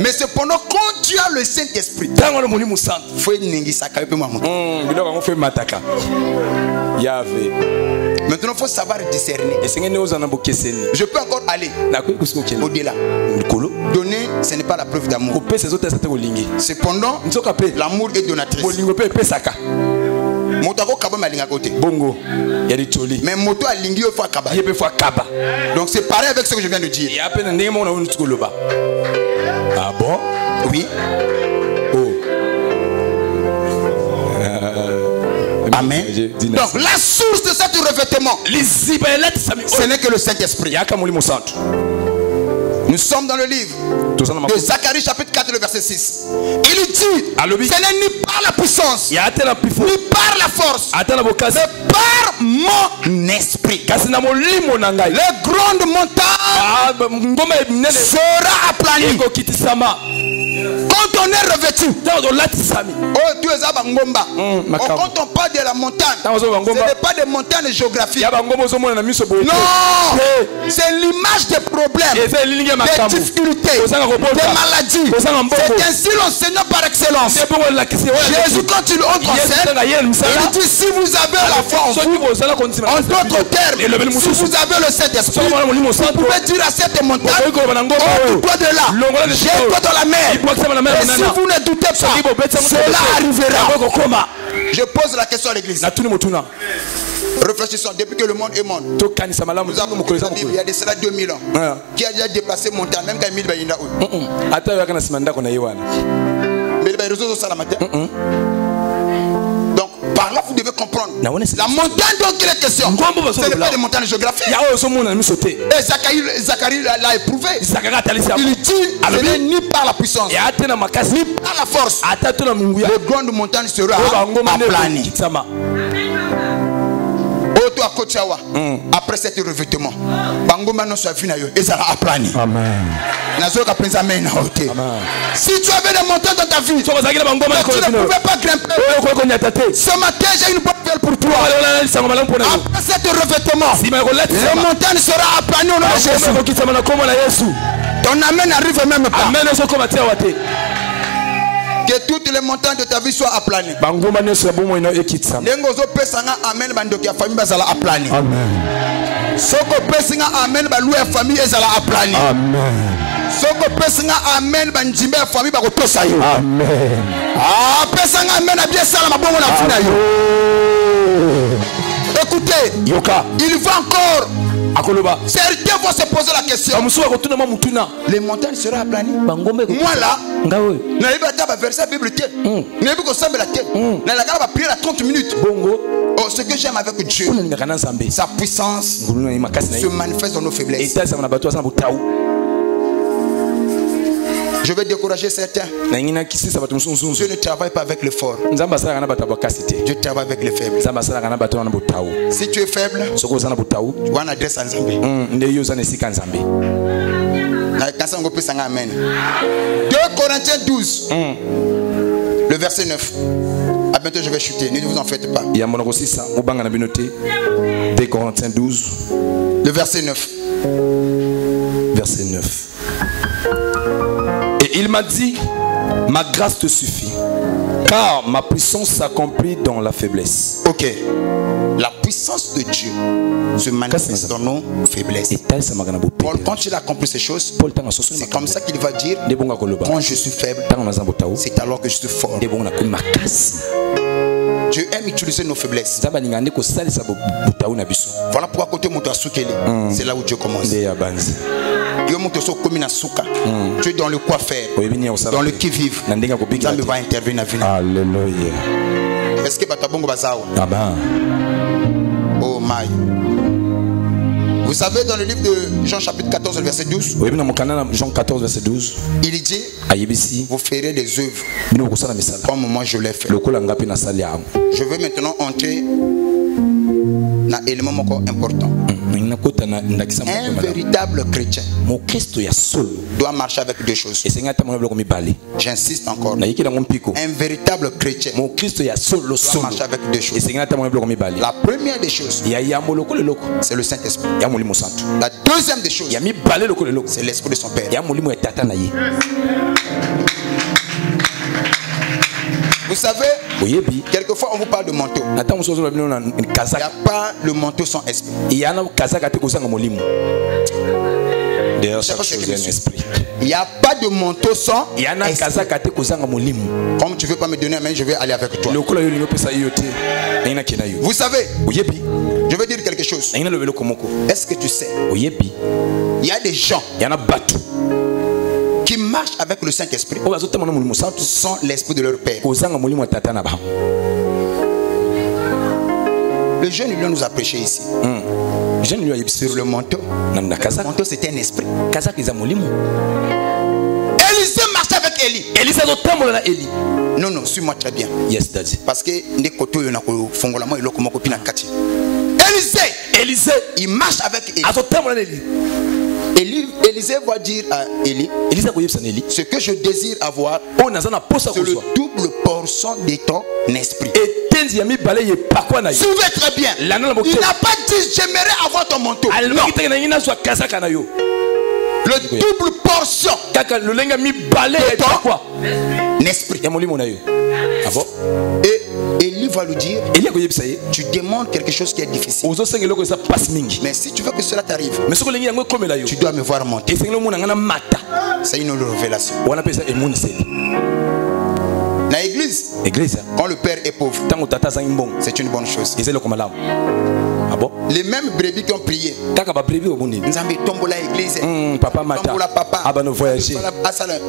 Mais cependant, quand tu as le Saint-Esprit, maintenant, il faut savoir discerner. Je peux encore aller au-delà. Donner, ce n'est pas la preuve d'amour. Cependant, l'amour est donatrice. Mais moto a lingi au fois kaba. Donc c'est pareil avec ce que je viens de dire. Ah bon? Oui. Amen. Donc la source de cet revêtement, ce n'est que le Saint-Esprit. Nous sommes dans le livre de Zacharie chapitre 4 le verset 6. Il dit, ce n'est ni par la puissance, ni par la force, mais par mon esprit. Les grandes montagnes sera aplanie. Quand on est revêtu, quand on parle de la montagne, ce n'est pas des montagnes géographiques. Non, c'est l'image des problèmes, des difficultés, des maladies. C'est ainsi l'enseignant par excellence. Jésus, quand il entre en scène, il dit, si vous avez la foi en vous, en d'autres termes, si vous avez le Saint-Esprit, vous pouvez dire à cette montagne, toi de là, jette-toi dans la mer. Et si vous ne doutez pas, cela arrivera. Je pose la question à l'église. Réfléchissons, depuis que le monde est monde, nous avons il y a de cela 2000 ans, qui a déjà déplacé montagne, même quand il y a 1000 donc par là vous devez comprendre. La montagne dont il est question, ce n'est pas des montagnes géographiques. Et Zacharie l'a éprouvé. Il dit, ce n'est ni par la puissance, ni par la force. Les grandes montagnes seront aplanies. Après cet revêtement, si tu avais des montagnes dans ta vie, tu ne pouvais pas grimper. Ce matin, j'ai une bonne nouvelle pour toi. Après cet revêtement, les montagnes seront aplanies au nom de Jésus. Ton amen n'arrive même pas. Que toutes les montagnes de ta vie soient aplanies. Amen. Soko pesinga amen ba louer famille ezala aplani. Amen. Soko pesinga amen ba njimbe famille ba ko tosa yo. Amen. Ah pesanga amen bien sala mabongo na fina yo. Écoutez, Yoka, il va encore. Certains vont se poser la question. Les montagnes seront aplanies. Moi là, verset biblique. Prier à 30 minutes. Oh, ce que j'aime avec Dieu, sa puissance se manifeste dans nos faiblesses. Je vais décourager certains. Dieu ne travaille pas avec le fort. Dieu travaille avec les faibles. Si tu es faible, tu as une adresse à Nzambe. 2 Corinthiens 12, le verset 9. À bientôt, je vais chuter. Ne vous en faites pas. 2 Corinthiens 12, le verset 9. Verset 9. Et il m'a dit, ma grâce te suffit, car ma puissance s'accomplit dans la faiblesse. Ok. La puissance de Dieu se manifeste dans nos faiblesses. Paul, quand il accomplit ces choses, c'est comme ça qu'il va dire, quand je suis faible, c'est alors que je suis fort. Dieu aime utiliser nos faiblesses. Voilà pourquoi côté mon c'est là où Dieu commence. Tu es dans le quoi faire, dans le qui vive. Ça va intervenir. Alléluia. Est-ce que Batabongo Bazao? Oh my. Vous savez, dans le livre de Jean chapitre 14 verset 12, Jean 14 verset 12, il dit, vous ferez des œuvres comme moi je l'ai fait. Je veux maintenant entrer dans un élément encore important. Un véritable chrétien doit marcher avec deux choses. J'insiste encore. Un véritable chrétien doit marcher avec deux choses. La première des choses, c'est le Saint-Esprit. La deuxième des choses, c'est l'Esprit de son Père. Vous savez, quelquefois on vous parle de manteau. Il n'y a pas le manteau sans esprit. Il n'y a pas de manteau sans esprit. Comme tu ne veux pas me donner un main, je vais aller avec toi. Vous savez, je veux dire quelque chose. Est-ce que tu sais, il y a des gens qui marchent avec le Saint-Esprit sans l'Esprit de leur Père. Le jeune lui nous a prêché ici. Sur le manteau. Le manteau c'était un esprit. Élisée marche avec Élie. Non, non, suis-moi très bien. Yes, daddy. Parce que Élisée, il marche avec Élie. Élisée va dire à Élie, ce que je désire avoir, c'est le double portion de ton esprit. Suivez très bien. Il n'a pas dit j'aimerais avoir ton manteau. Non. Le double portion de ton esprit. Et Élie va lui dire, tu demandes quelque chose qui est difficile. Mais si tu veux que cela t'arrive, tu dois me voir monter. C'est une révélation. Dans l'église, quand le père est pauvre, c'est une bonne chose. Les mêmes brebis qui ont prié, Nzambe tombola église, papa mata, abano voyager,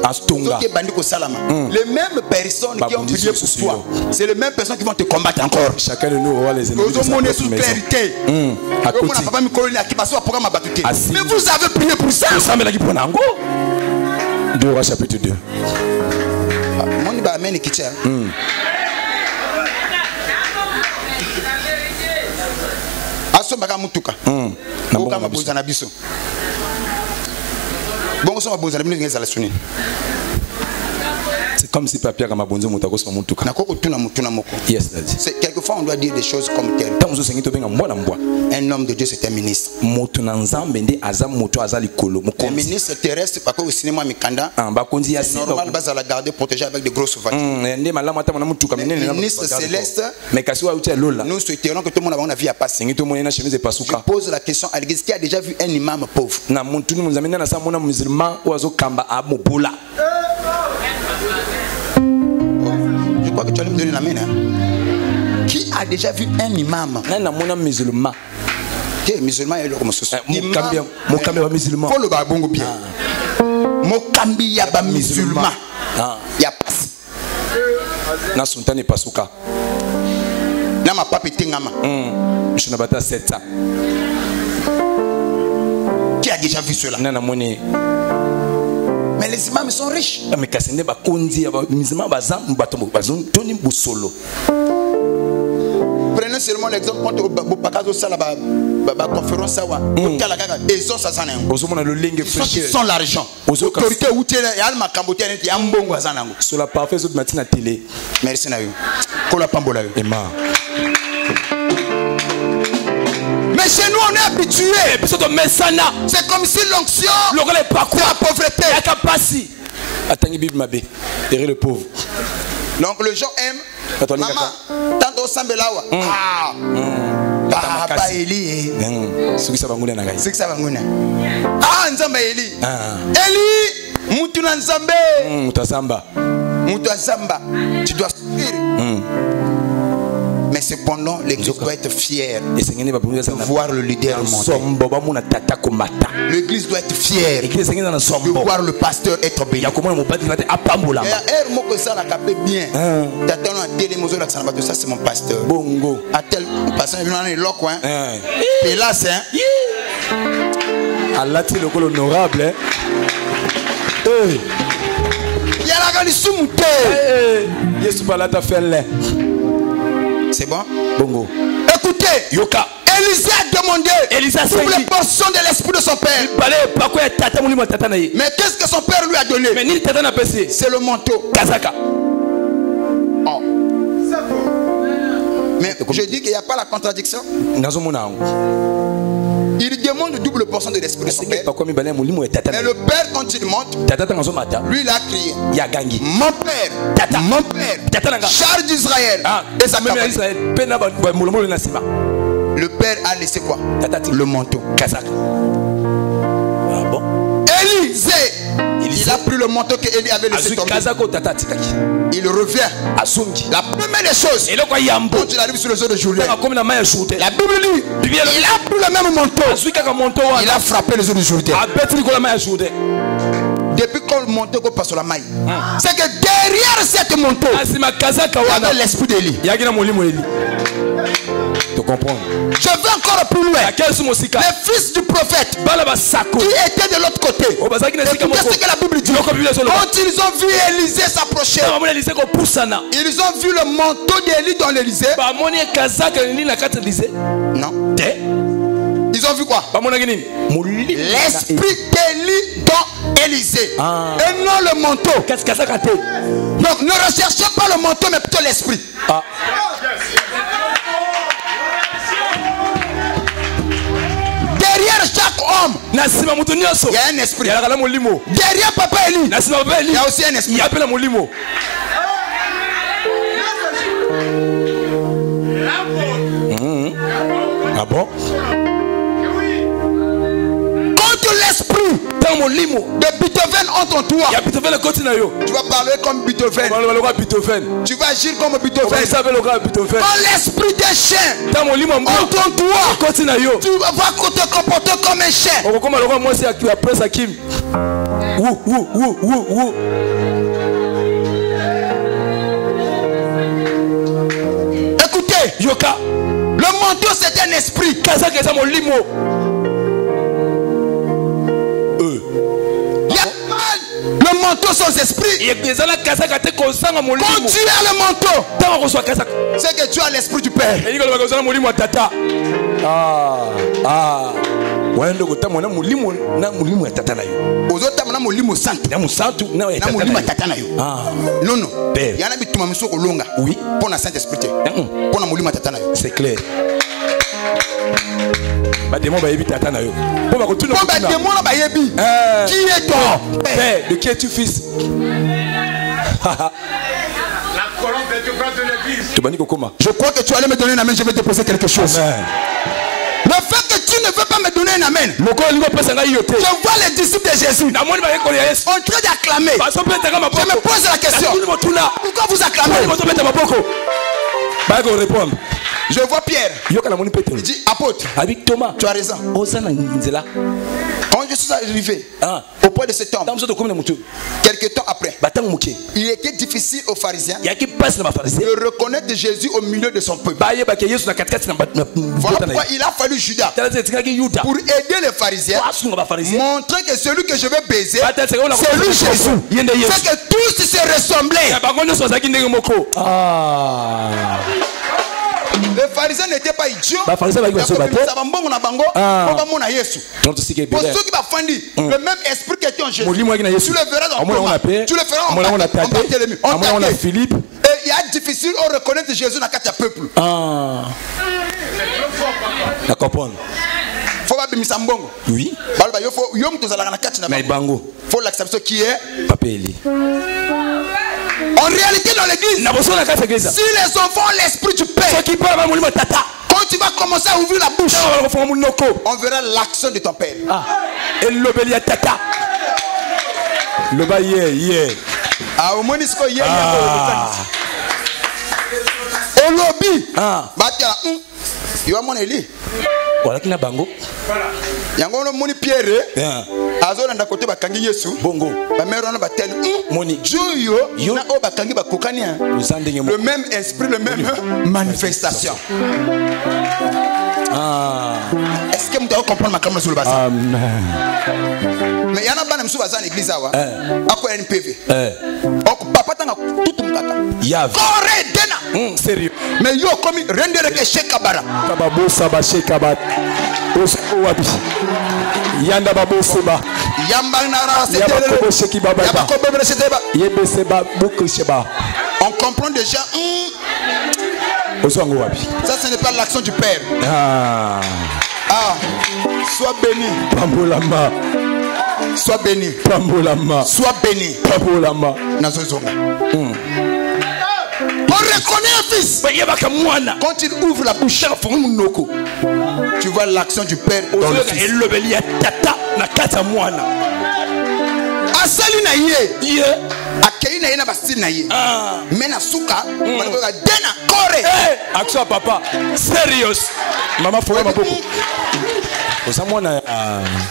astunga. Les mêmes personnes qui ont prié pour toi, c'est les mêmes personnes qui vont te combattre encore. Chacun de nous aura les ennemis de sa propre maison. Mais vous avez prié pour ça. 2 Rois chapitre 2. C'est comme si Papa Kamabonzo Moutako Moutuka. Yes, daddy. Quelquefois on doit dire des choses comme telles. Un homme de Dieu c'est un ministre. Un ministre terrestre, pas au cinéma Mikanda. C'est normal de la garder protégée avec de grosses voitures. Le ministre céleste, nous souhaiterons que tout le monde a vie à passer. Je pose la question à l'église, qui a déjà vu un imam pauvre? Je crois que tu allais me donner la main. Hein? Qui a déjà vu un imam? Un musulman. Musulman est le musulman. Faut le babongo bien. Mokambi yaba musulman. Ya passe. Na suntani pasuka. Na ma papi tingama. Je n'ai pas 7 ans. Qui a déjà vu cela? Mais les imams sont riches. Prenez seulement l'exemple quand au Salaba, conférence ils sont l'argent. Autorité où tu es, sur la parfaite de matin à télé. Merci Naïu. Kolapambola. Mais chez nous on est habitués. C'est comme si l'onction c'est la pauvreté. Le pauvre. Donc les gens aiment. Maman, tant au Sambelawa. Papa Eli. C'est ça Banguna. Ah, Nzambe Eli. Eli, Mutuna Nzambe. Mutasamba. Mutasamba. Tu dois souffrir. Mais cependant, l'église doit être fière de voir le leader monter. L'église doit être fière de voir le pasteur être béni. Ça c'est mon pasteur. Bongo. À tel pasteur est là coin. Et là c'est Allah est le honorable. Il y a la grande soumouté. Yesu balata fait. C'est bon? Bongo. Écoutez, Yoka. Élisée a demandé pour les portions de l'esprit de son père. Mais qu'est-ce que son père lui a donné? C'est le manteau. Oh. Mais je dis qu'il n'y a pas la contradiction. Il demande double portion de l'esprit de son père. Mais le père, quand il monte, lui il a crié: mon père, charge d'Israël. Et ça le père a laissé quoi? Le manteau. Élisée, il a pris le manteau que Élie avait laissé tomber. Il revient. La première des choses, quand il arrive sur le zoo de Julien, la Bible dit, il a pris le même manteau. Il a frappé le zoo de Julien. Depuis qu'on le manteau passe sur la maille, c'est que derrière cette manteau, il y avait l'esprit d'Élie. Je vais encore plus loin. Les fils du prophète qui étaient de l'autre côté. Écoutez ce que la Bible dit. Quand ils ont vu Élisée s'approcher, ils ont vu le manteau d'Élie dans l'Élysée. Non. Ils ont vu quoi? L'esprit d'Élie dans Élysée. Et non le manteau. Donc ne recherchez pas le manteau mais plutôt l'esprit. Derrière chaque homme, il y a un esprit. Derrière Papa Élie, il y a aussi un esprit. Ah bon? Quand l'esprit de Beethoven entre en toi, tu vas parler comme Beethoven. Tu vas agir comme Beethoven. Quand l'esprit des chiens entre en toi, tu vas te comporter comme un chien. Écoutez, le manteau c'est un esprit. Le manteau sans esprit. Quand tu as le manteau, c'est que tu as l'esprit du Père. Non, non. Il y en a qui oui. Pour la Saint-Esprit. C'est clair. Qui est ton père? De qui es-tu fils? La colonne de l'église. Je crois que tu allais me donner un amen, je vais te poser quelque chose. Amen. Le fait que tu ne veux pas me donner un amen, je vois les disciples de Jésus en train d'acclamer. Je me pose la question, pourquoi vous acclamez? Je vois Pierre. Il dit, apôtre, tu as raison. Quand je suis arrivé au point de cet homme, quelques temps après, il était difficile aux pharisiens de reconnaître Jésus au milieu de son peuple. Voilà pourquoi il a fallu Judas pour aider les pharisiens, montrer que celui que je vais baiser, c'est lui Jésus. C'est que tous se ressemblaient. Les pharisiens n'étaient pas idiots. Le même esprit qui était en Jésus, tu le verras dans Thomas, tu le feras en Barthélemy. Et il est difficile de reconnaître Jésus dans le peuple. Faut pas bimisa mbongo. Oui. Faut l'accepter qui est Papa Élie. En réalité dans l'église, si les enfants ont l'esprit du Père, quand tu vas commencer à ouvrir la bouche, on verra l'action de ton Père. Et l'obélia tata. Le ba yeah. Au moins ici yeah. Au lobby. Batia. Il va mon Élie. Voilà qui n'a bango. Yango no moni Pierre. Azola nda côté bakangi Yesu. Bongo. Ba mère na batel. Moni. Joyo na o bakangi bakokani. Le même esprit, le même manifestation. Est-ce que vous devez comprendre ma caméra sur le bassin? Amen. Mais il y en a pas dans l'église. Ako NPV. Papa tanga tout mkaka. Yav. Corée dena. Sérieux. Mais yo comme rendere que shekabara. Kababo saba shekabat. Owabi. Yanda babo seba. Yamba nara c'était. Yaba sheki baba. Yaba kobe c'était ba. Yebe seba buku sheba. On comprend déjà. Ça, ce n'est pas l'action du Père. Ah. Ah. Sois béni. Pambolama. Sois béni. Pambolama. Sois béni. Pambolama. Nazozonga. On reconnaît un fils. Quand il ouvre la bouche, tu vois l'action du Père dans le fils. Asali na ye. Akei na ye na basi na ye. Mena suka. Dena kore. Action papa. Serious. Maman faut ma beaucoup. Osa mwana.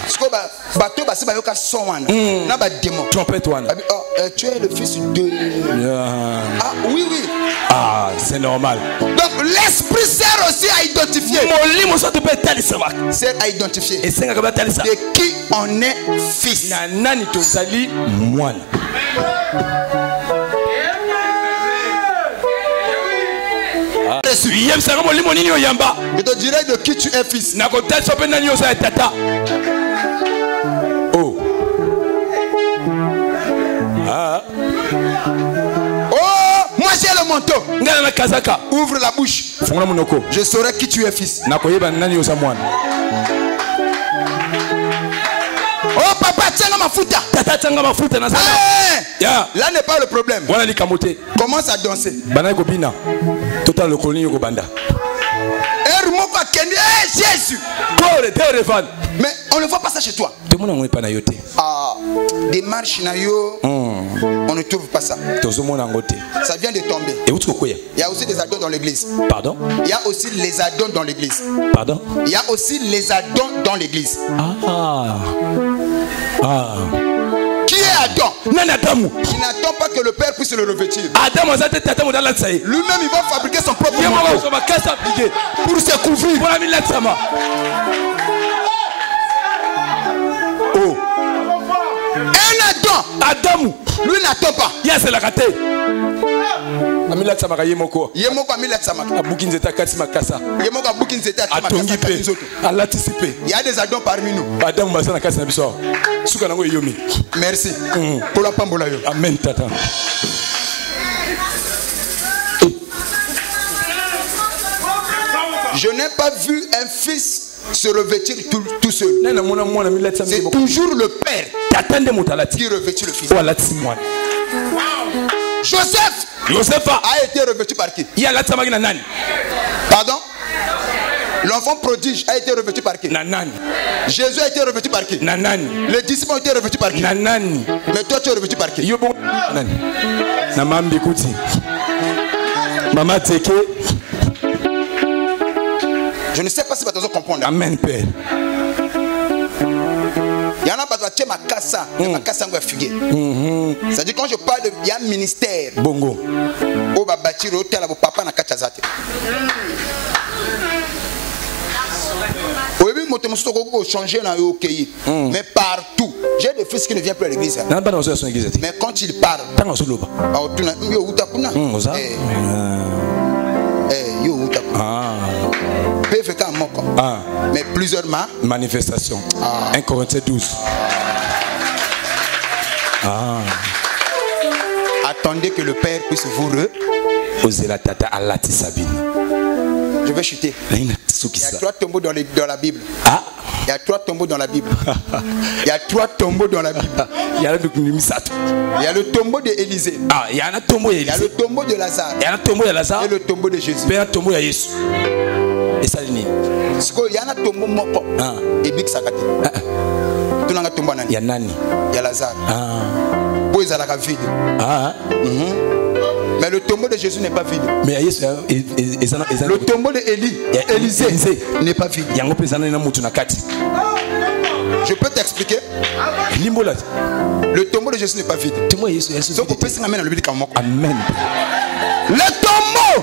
Sko ba bato basi ba yoka son wana. Na ba démon. Trompette wana. Tu es le fils de. Ah oui oui. Ah, c'est normal. Donc l'esprit sert aussi à identifier. Sert à identifier. De qui on est fils. Je te dirai de qui tu es fils. Oh. Ah. Moi j'ai le manteau. Ouvre la bouche. Je saurai qui tu es fils. Oh papa, tiens ma futa. Là n'est pas le problème. Commence à danser. Jésus. Mais on ne voit pas ça chez toi. Ah, des marches on ne trouve pas ça. Ça vient de tomber. Il y a aussi des adons dans l'église. Pardon? Il y a aussi les adons dans l'église. Pardon? Il y a aussi les adons dans l'église. Qui est Adam? Il n'attend pas que le Père puisse le revêtir. Lui-même il va fabriquer son propre manteau pour se couvrir. Oh. Un Adam, lui n'attend pas. Il y a des Adams parmi nous. Merci. Pour la pambola. Amen, tata. Je n'ai pas vu un fils se revêtir tout seul. C'est toujours le Père qui revêtit le fils. Joseph a été revêtu par qui? Pardon? L'enfant prodige a été revêtu par qui? Jésus a été revêtu par qui? Les disciples ont été revêtus par qui? Mais toi tu es revêtu par qui? Maman Teke. Je ne sais pas si vous allez comprendre. Amen, Père. Il y en a pas de ma casa, ma casa va fuguer. C'est-à-dire quand je parle de il y a un ministère. Bongo. Au va bâtir hôtel à vos papas na kachazate. Oui, changer dans le pays. Mais partout. J'ai des fils qui ne viennent plus à l'église. Mais quand ils parlent, mais plusieurs manifestations. 1 Corinthiens 12. Attendez que le Père puisse vous Je vais chuter. Il y a 3 tombeaux dans la Bible. Il y a 3 tombeaux dans la Bible. Il y a 3 tombeaux dans la Bible. Il y a le tombeau d'Élisée. Il y a le tombeau de Lazare. Et le tombeau de Jésus. Et ça il y a un tombeau moko. Et big sakate. Il y a Nani. Il y a Lazare. Vide. Mais le tombeau de Jésus n'est pas vide. Le tombeau d'Élisée n'est pas vide. Je peux t'expliquer. Le tombeau de Jésus n'est pas vide. Amen. Le tombeau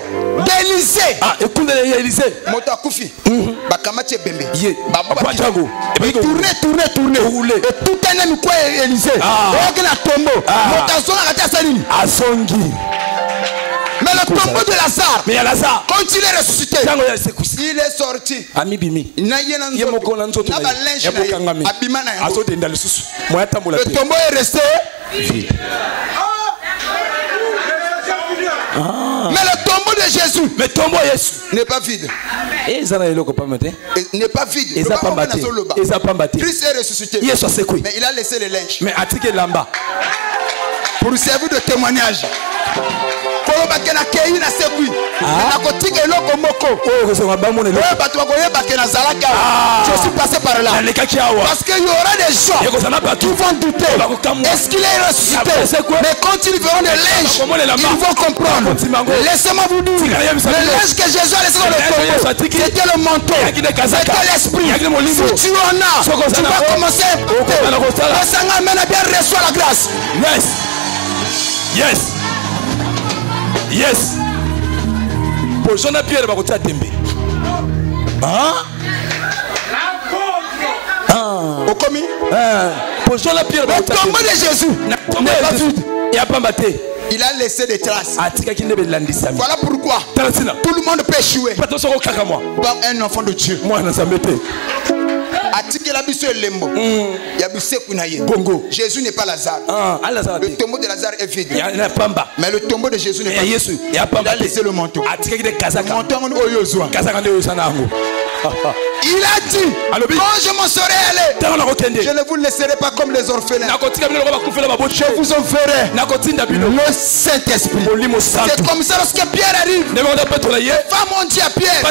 d'Élysée. Ah, écoute Élysée. Moto akufi. Bakamati bembe. Tourner. Et tout un ami quoi Élysée. Ok na tombeau. Moto azonga kati salini. Azongi. Mais le tombeau de Lazare. Mais Lazare. Quand il est ressuscité. Il est sorti. Ami bimi. Le tombeau est resté vide. Mais le tombeau de Jésus n'est pas vide. N'est pas vide. Christ est ressuscité. Mais il a laissé les linges. Pour servir de témoignage. Je suis passé par là. Parce qu'il y aura des gens qui vont douter. Est-ce qu'il est ressuscité? Mais quand ils verront des linges, ils vont comprendre. Laissez-moi vous dire, le linge que Jésus a laissé dans le tombeau, c'était le manteau, c'était l'esprit. Si tu en as, tu vas commencer. Le Seigneur maintenant bien reçoit la grâce. Yes. Pour Jean Pierre va côté Tembe. Au commis. Pour Jean Pierre va côté Tembe. Le tombeau de Jésus n'est pas vide. Il a laissé des traces. Voilà pourquoi tout le monde peut échouer. Comme un enfant de Dieu. Jésus n'est pas Lazare. Le tombeau de Lazare est vide. Mais le tombeau de Jésus n'est pas vide. Il a laissé le manteau. Il a dit, quand je m'en serai allé, je ne vous laisserai pas comme les orphelins. Je vous enverrai le Saint-Esprit. C'est comme ça lorsque Pierre arrive. Va mon Dieu à Pierre.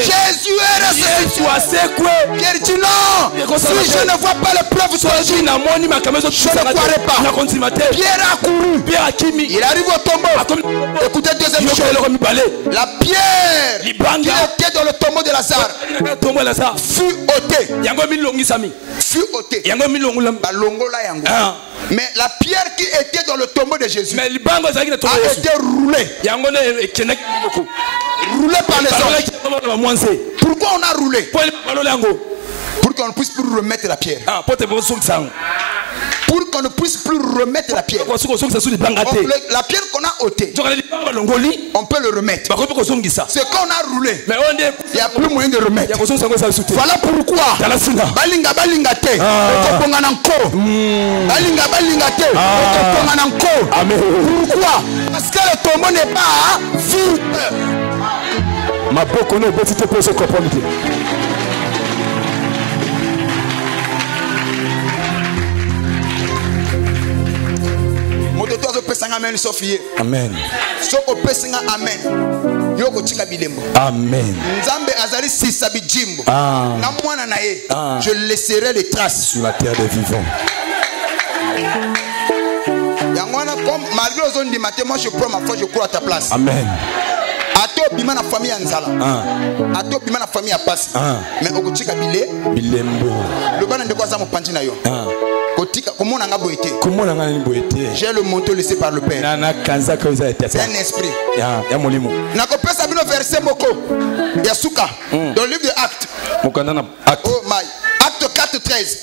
Jésus est ressuscité. Pierre dit non. Si je ne vois pas le preuve tangible, je ne croirai pas. Pierre a couru. Il arrive au tombeau. Écoutez deuxième chose. La pierre qui était dans le tombeau de Lazare fut ôtée. Mais la pierre qui était dans le tombeau de Jésus a été roulée. Roulée par les hommes. Pourquoi on a roulé? Pour qu'on ne puisse plus remettre la pierre. Pour qu'on ne puisse plus remettre la pierre. La pierre qu'on a ôtée, on peut le remettre. C'est quand on a roulé, il n'y a plus moyen de remettre. Voilà pourquoi Balinga Balinga te Pourquoi? Parce que le tombeau n'est pas vide. Ma boko ne peut te poser comprendre. Amen. Amen. Je laisserai les traces sur la terre des vivants. Malgré les zones du matin, moi je prends ma foi, je crois à ta place. Amen. Ato bima na famille anzala. Ato bima na famille apasi. Mais okotika bilembo. Le bana ndeko za mopanzi na yo. J'ai le manteau laissé par le Père. C'est un esprit. Nakopesa bino verset moko. Yasuka. Dans le livre de Actes. Oh my. Acte 4:13.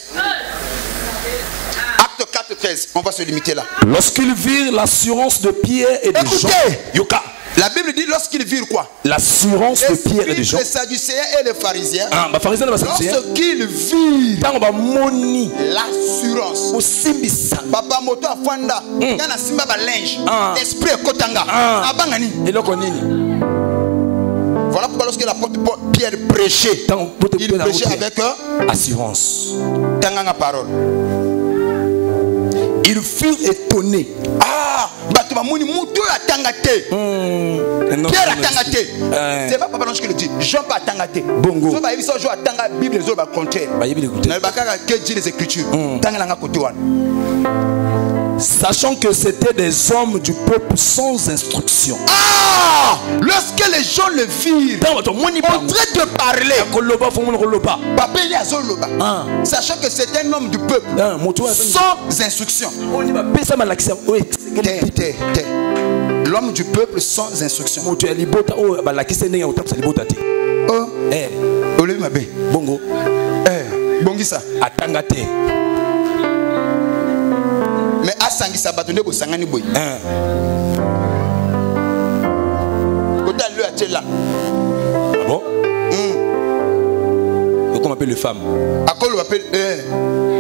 Acte 4:13. On va se limiter là. Lorsqu'ils virent l'assurance de Pierre et de Jean. Yoka. La Bible dit lorsqu'ils virent quoi? L'assurance de Pierre et de Jean. Les Sadducéens et les pharisiens. Lorsqu'ils virent l'assurance. Papa moto afanda. Yana simba ba linge. Esprit kotanga. Abangani. Voilà pourquoi lorsque l'apôtre Pierre prêchait, il prêchait avec assurance. Tanganga parole. Ils furent étonnés. Pierre a tangate. C'est pas Papa Lange qui le dit. Jean pas tangate. Bongo. So ba yebisa jo atanga Bible zo ba contraire. Na ba kaka que dit les Écritures. Tanga langa côté wan. Sachant que c'était des hommes du peuple sans instruction. Lorsque les gens le virent, en train de parler, sachant que c'est un homme du peuple sans instruction. L'homme du peuple sans instruction. Oh, eh, olé mabe. Bongo. Bongisa. Atangate. Mais asangisa batonde bo sangani boy. Kota lui a là. Ah bon? Comment on appelle les femmes? À quoi on appelle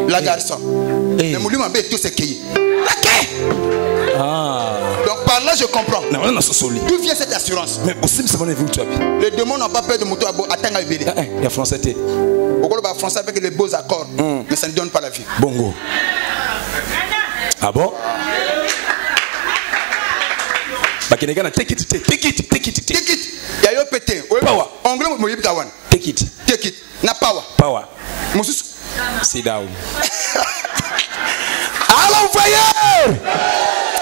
la garçon. Mais mouli mabe tout ce qui. Donc par là je comprends. D'où vient cette assurance? Mais aussi les démons n'ont pas peur de moto à attendre bébé. Il y a français. Pourquoi le français avec les beaux accords, mais ça ne donne pas la vie. Bongo. Ah bon? Take it. Il y a eu pété. Power. Anglais mo yibita wan. Take it. Na power. Moussous. Sit down. Allons voyeur.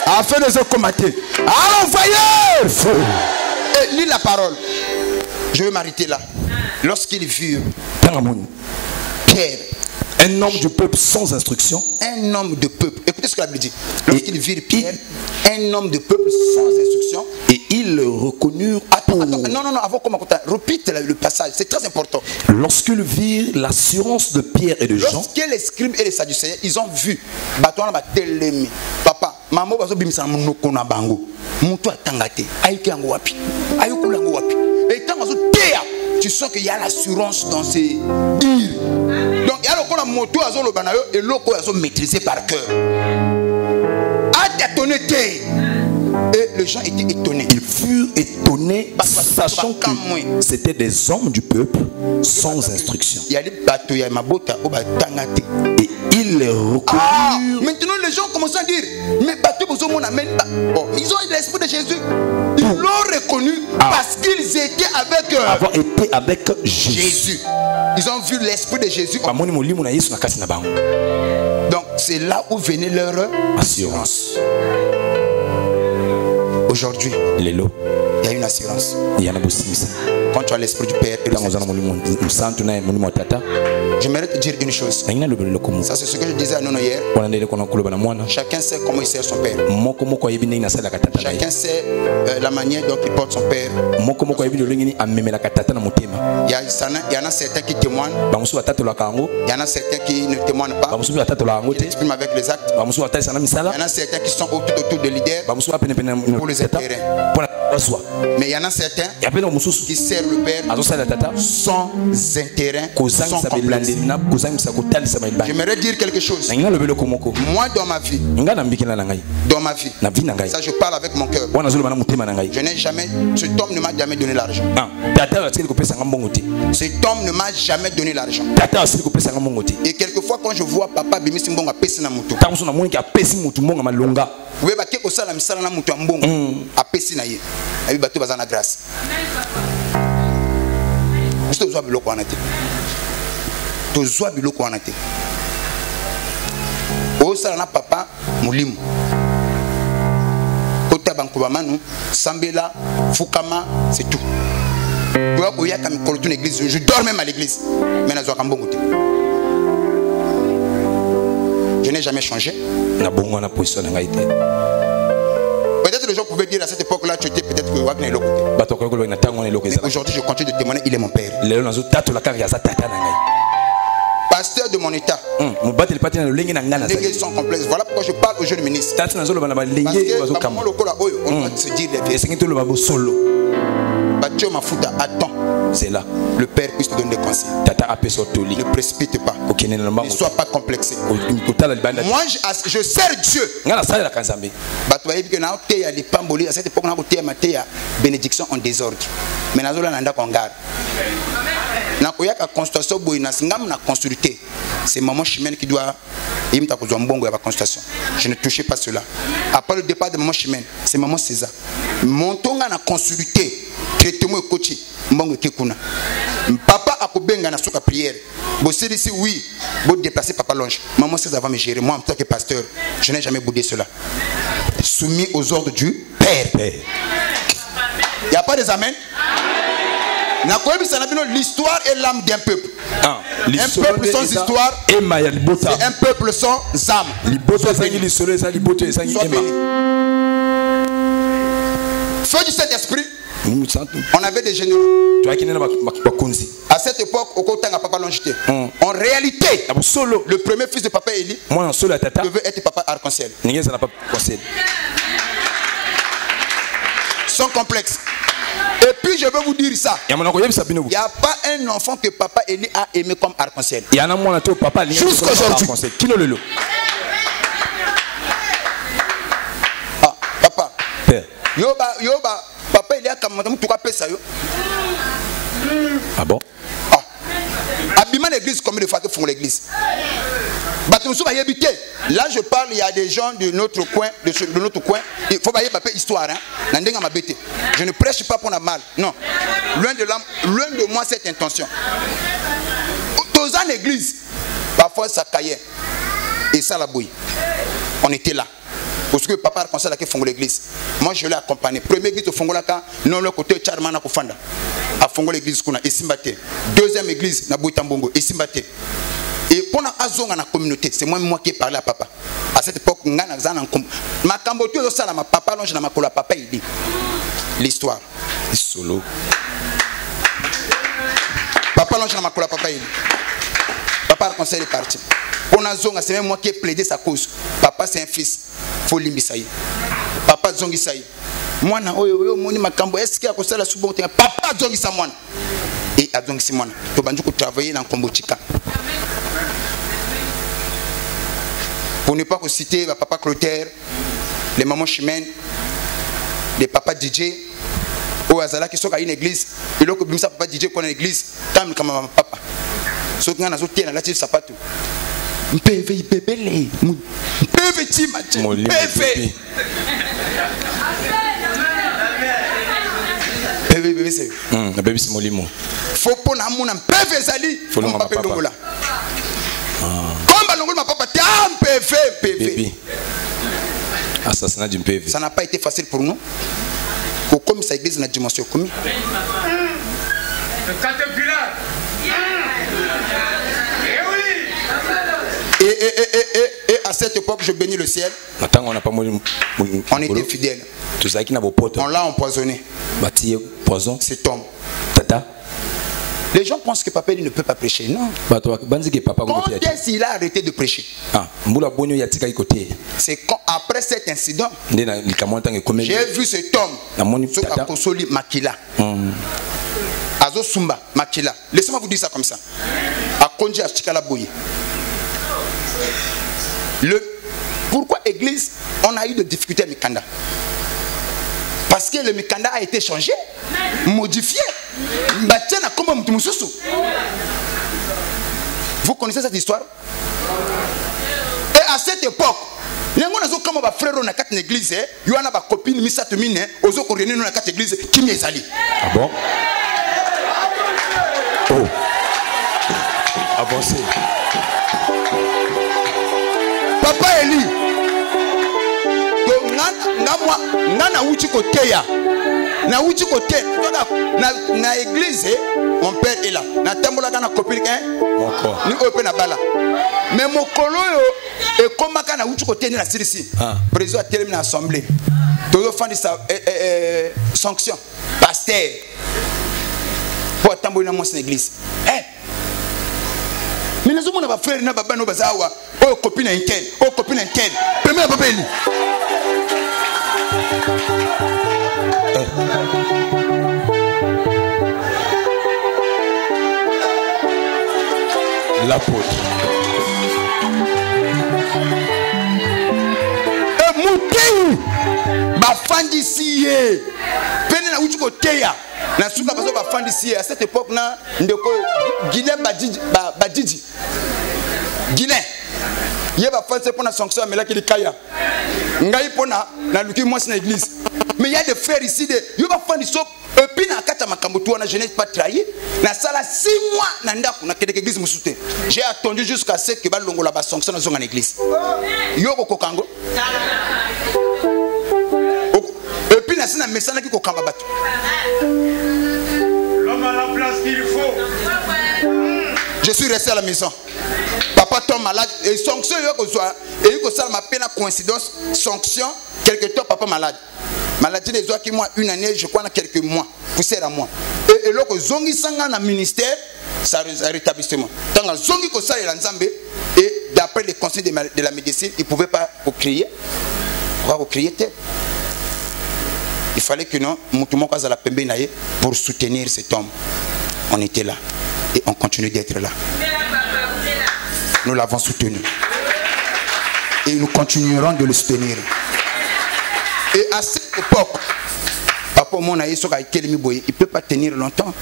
Afin de se combattre. Allons voyeur. Et lis la parole. Je vais m'arrêter là. Lorsqu'ils virent Pierre, un homme du peuple sans instruction. Un homme de peuple. Écoutez ce que la Bible dit. Lorsqu'ils virent Pierre, un homme de peuple sans instruction. Et ils le reconnurent. Attends. Non, avant comment répète le passage, c'est très important. Lorsqu'ils virent l'assurance de Pierre et de Jean. Lorsque les scribes et les sadducéens, ils ont vu. Papa, maman, bazo bimisa monoko na bango. Muto atangate. Ayuki yango wapi. Ayuki yango wapi. Et tant bazo teya, tu sens qu'il y a l'assurance dans ces dires. Donc il y a le la moto azo lo banayo et loko azo maîtrisé par cœur. Et les gens étaient étonnés. Ils furent étonnés, sachant que c'était des hommes du peuple sans instruction. Et ils les reconnurent. Maintenant les gens commencent à dire, mais ils ont l'esprit de Jésus. Ils l'ont reconnu parce qu'ils étaient avec Jésus. Ils ont vu l'esprit de Jésus. Donc c'est là où venait leur assurance. Aujourd'hui, il y a une assurance. Quand tu as l'esprit du Père et j'aimerais te dire une chose. Ça c'est ce que je disais à Nono hier. Chacun sait comment il sert son Père. Chacun sait la manière dont il porte son Père. Il y en a certains qui témoignent. Il y en a certains qui ne témoignent pas. Ils expriment avec les actes. Il y en a certains qui sont autour de leaders pour les intérêts. Mais il y en a certains qui servent le Père sans intérêt, sans complainte. J'aimerais dire quelque chose. Moi dans ma vie, ça je parle avec mon cœur. Je n'ai jamais, cet homme ne m'a jamais donné l'argent. Cet homme ne m'a jamais donné l'argent. Et quelquefois quand je vois papa Bimisi Mbonga pesi na mutu. Oui, bah quelque chose la misala na mutu ambongo a pesi na ye. Abi bato bazana grâce. Juste besoin biloko anate. Tozwa biloko anate. O sala na papa mulimu. Kota bankuba manu, sambela, fukama, c'est tout. Toi oya kam kolotu l'église, je dors même à l'église. Mais na zwa kambongo te. Je n'ai jamais changé. Peut-être les gens pouvaient dire à cette époque-là, tu étais peut-être que Wagner est l'autre. Aujourd'hui, je continue de témoigner, il est mon père. Pasteur de mon état. Ils sont complexes. Voilà pourquoi je parle aux jeunes ministres. Parce que on doit se dire les vérités. Attends. C'est là. Le Père puisse te donner des conseils. Ne précipite pas. Ne sois pas complexé. Moi, je sers Dieu. À cette époque, on a bénédiction en désordre. Mais on a garde. C'est maman Chimène qui doit. Je ne touchais pas cela. Après le départ de maman Chimène, c'est maman César. Montons à consulter. Traitement et coaching. Papa a kobenga na soka prière. Bosser ici oui, vous déplacer papa longe. Maman César va me gérer. Moi en tant que pasteur, je n'ai jamais boudé cela. Soumis aux ordres du Père. Il n'y a pas des amens. L'histoire est l'âme d'un peuple. Un peuple sans histoire, c'est un peuple sans âme. Feu du Saint-Esprit. On avait des généraux. À cette époque, au côté de Papa Longité. En réalité, le premier fils de Papa Eli devait être Papa Arc-en-Ciel. Sans complexe. Et puis je veux vous dire ça. Il n'y a pas un enfant que Papa Eli a aimé comme Arc-en-Ciel. Jusqu'aujourd'hui. Ah, papa. Yoba, Papa Eli a quand même tout cas ça. Ah bon? Ah. Abîmant l'église, combien de fois que font l'église? Là je parle, il y a des gens de notre coin, il faut voyer papa histoire, hein. Je ne prêche pas pour la mal, non. Loin de moi cette intention. Dans l'église, parfois ça caillait et ça la bouille. On était là. Parce que papa a conseillé à Fongo l'église. Moi je l'ai accompagné. Première église au Fongo Laka, non le côté Charmana Kofanda. À Fongo l'église kuna Esimbate. Deuxième église na Boutambongo Esimbate. Et pendant Azong dans la communauté, c'est moi qui ai parlé à papa. À cette époque, ma cambotie de ça, ma papa longe dans ma cola papa il dit l'histoire. Solo. Papa longe dans ma cola papa il dit. Papa a conseillé de partir. Pendant Azong, c'est même moi qui ai plaidé sa cause. Papa c'est un fils. Faut l'imbisaï. Papa zongi saï. Moi na oyo moni makambo est-ce qu'il y a conseillé la soubonte. Papa zongi sa moi. Et à zongi simona. To bandu ko travailler dans Kombochika. Pour ne pas citer papa Clotaire, les mamans Chimène, les papas DJ, au Azala qui sont à une église, et là que bimsa papa DJ qu'on a une église, tam comme maman papa. Sauf que nous tiens là tu sais pas tout. PV bébé PV tima PV. PV bébé c'est. Le bébé c'est molimo. Faut pas na mon PV zali. Faut le papa longola. Comme ma papa PV. Assassinat d'une PV. Ça n'a pas été facile pour nous. Comme ça église dans la dimension commune. Et à cette époque, je bénis le ciel. On était fidèles. On l'a empoisonné. Cet homme. Les gens pensent que papa ne peut pas prêcher. Non. Quand est-ce qu'il a arrêté de prêcher? C'est après cet incident. J'ai vu cet homme. Sokakosoli Makila. Azo Sumba Makila. Laissez-moi vous dire ça comme ça. À Konji à Chikala Boye. Pourquoi église on a eu des difficultés à Mikanda? Parce que le Mikanda a été changé, modifié. Vous connaissez cette histoire? Et à cette époque, il y a un frère dans la église, il y a une copine, il y a une église qui m'est allée. Ah bon? Oh. Avancez. Papa Eli, na uchi koteya, na uchi kote, na église, mon père est là. Na tembola kana copine ni open na bala. Mais mon kolo yo et comme kana uchi kote ni la sirisi. Président a terminé l'assemblée. Todo fan de sa sanction. Pasteur. Pour tambola dans mon église. Mais nous avons un frère, nous avons un bazawa, oh copine inquiète, oh copine inquiète. Premier papa Eli. L'apôtre. Et Moutei, bafandi siye, pene na uchuko teya. Na suka bazo bafandi siye. À cette époque na ndeko Guinée Badiji. Guinée. Il va faire pour la sanction, mais là qui est Kaya. Ngai pona na luki moi na église. Mais il y a des frères ici il va faire du sop et puis na kata makambotu na je n'ai pas trahi. Na sala 6 mois na ndaku na kede église musute. J'ai attendu jusqu'à ce que ba longola ba sanction na zonga église. Yoko kokango. Et puis na sina mesana ki kokamba batu. L'homme à la place qu'il faut. Je suis resté à la maison. Papa tombe malade et sanction et que ça m'a peine à coïncidence sanction quelque temps papa malade Maladie des oies qui moi une année, je crois, dans quelques mois. Poussière à moi. Et là, que zongi sanga na ministère, ça rétablissement. Tant que zongi ko ça et d'après les conseils de la médecine, il ne pouvait pas crier. Pourquoi crier? Il fallait que nous, pour soutenir cet homme. On était là. Et on continue d'être là. Nous l'avons soutenu. Et nous continuerons de le soutenir. Et à cette époque, Papa Mona il ne peut pas tenir longtemps.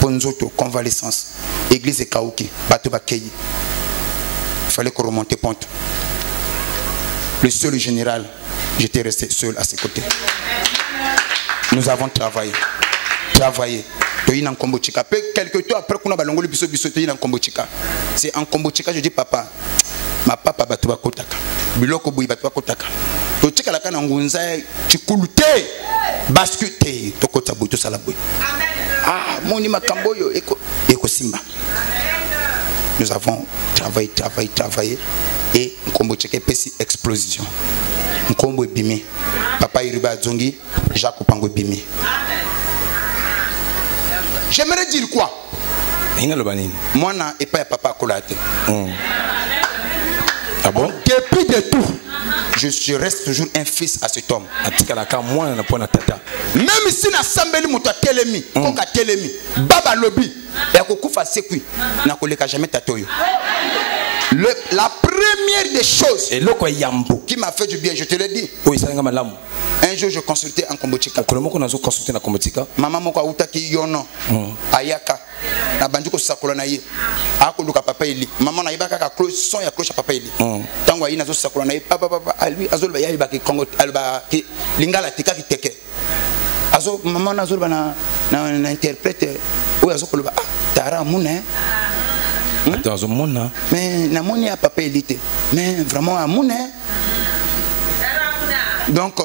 Ponzoto, convalescence, église et Kaouki, Bato Bakeyi. Il fallait qu'on remonte Ponte. Le seul général, j'étais resté seul à ses côtés. Nous avons travaillé. Quelques temps après qu'on a ballongé le biso en Kombochika. C'est en Kombochika, je dis papa, ma papa Batouba Kotaka. Biloko Boui Batouba Kotaka. Tochika la kana ngunza chikulute bascute tokota buto salaboy. Ah, moni makamboyo eko simba. Nous avons travaillé et Kombochika pesi explosion. Nkombo bimi. Papa Iriba Zongi, Jacques Pango bimi. J'aimerais dire quoi? Moi, je n'ai pas papa Kolate. Ah bon? Depuis de tout, je reste toujours un fils à cet homme. Même si na sambeli muta telemi, koka telemi, baba lobi, ya kokufa sekui, na koleka jamais tatoyo. La première des choses qui m'a fait du bien, je te l'ai dit. Un jour, je consultais en Kombochika. Maman moko auta ki yono ayaka na banduko sakola na ye. Akoluka papa eli. Maman na ibaka ka cloche son ya cloche papa eli. Tango ayi nazo sakola na ye papa lui azolba ya ibaki Kongo alba ki lingala tika ki teke. Azo maman nazolba na interprète ou azokoloba tara muna. Mais na moni a papa elite. Mais vraiment à muna. Donc,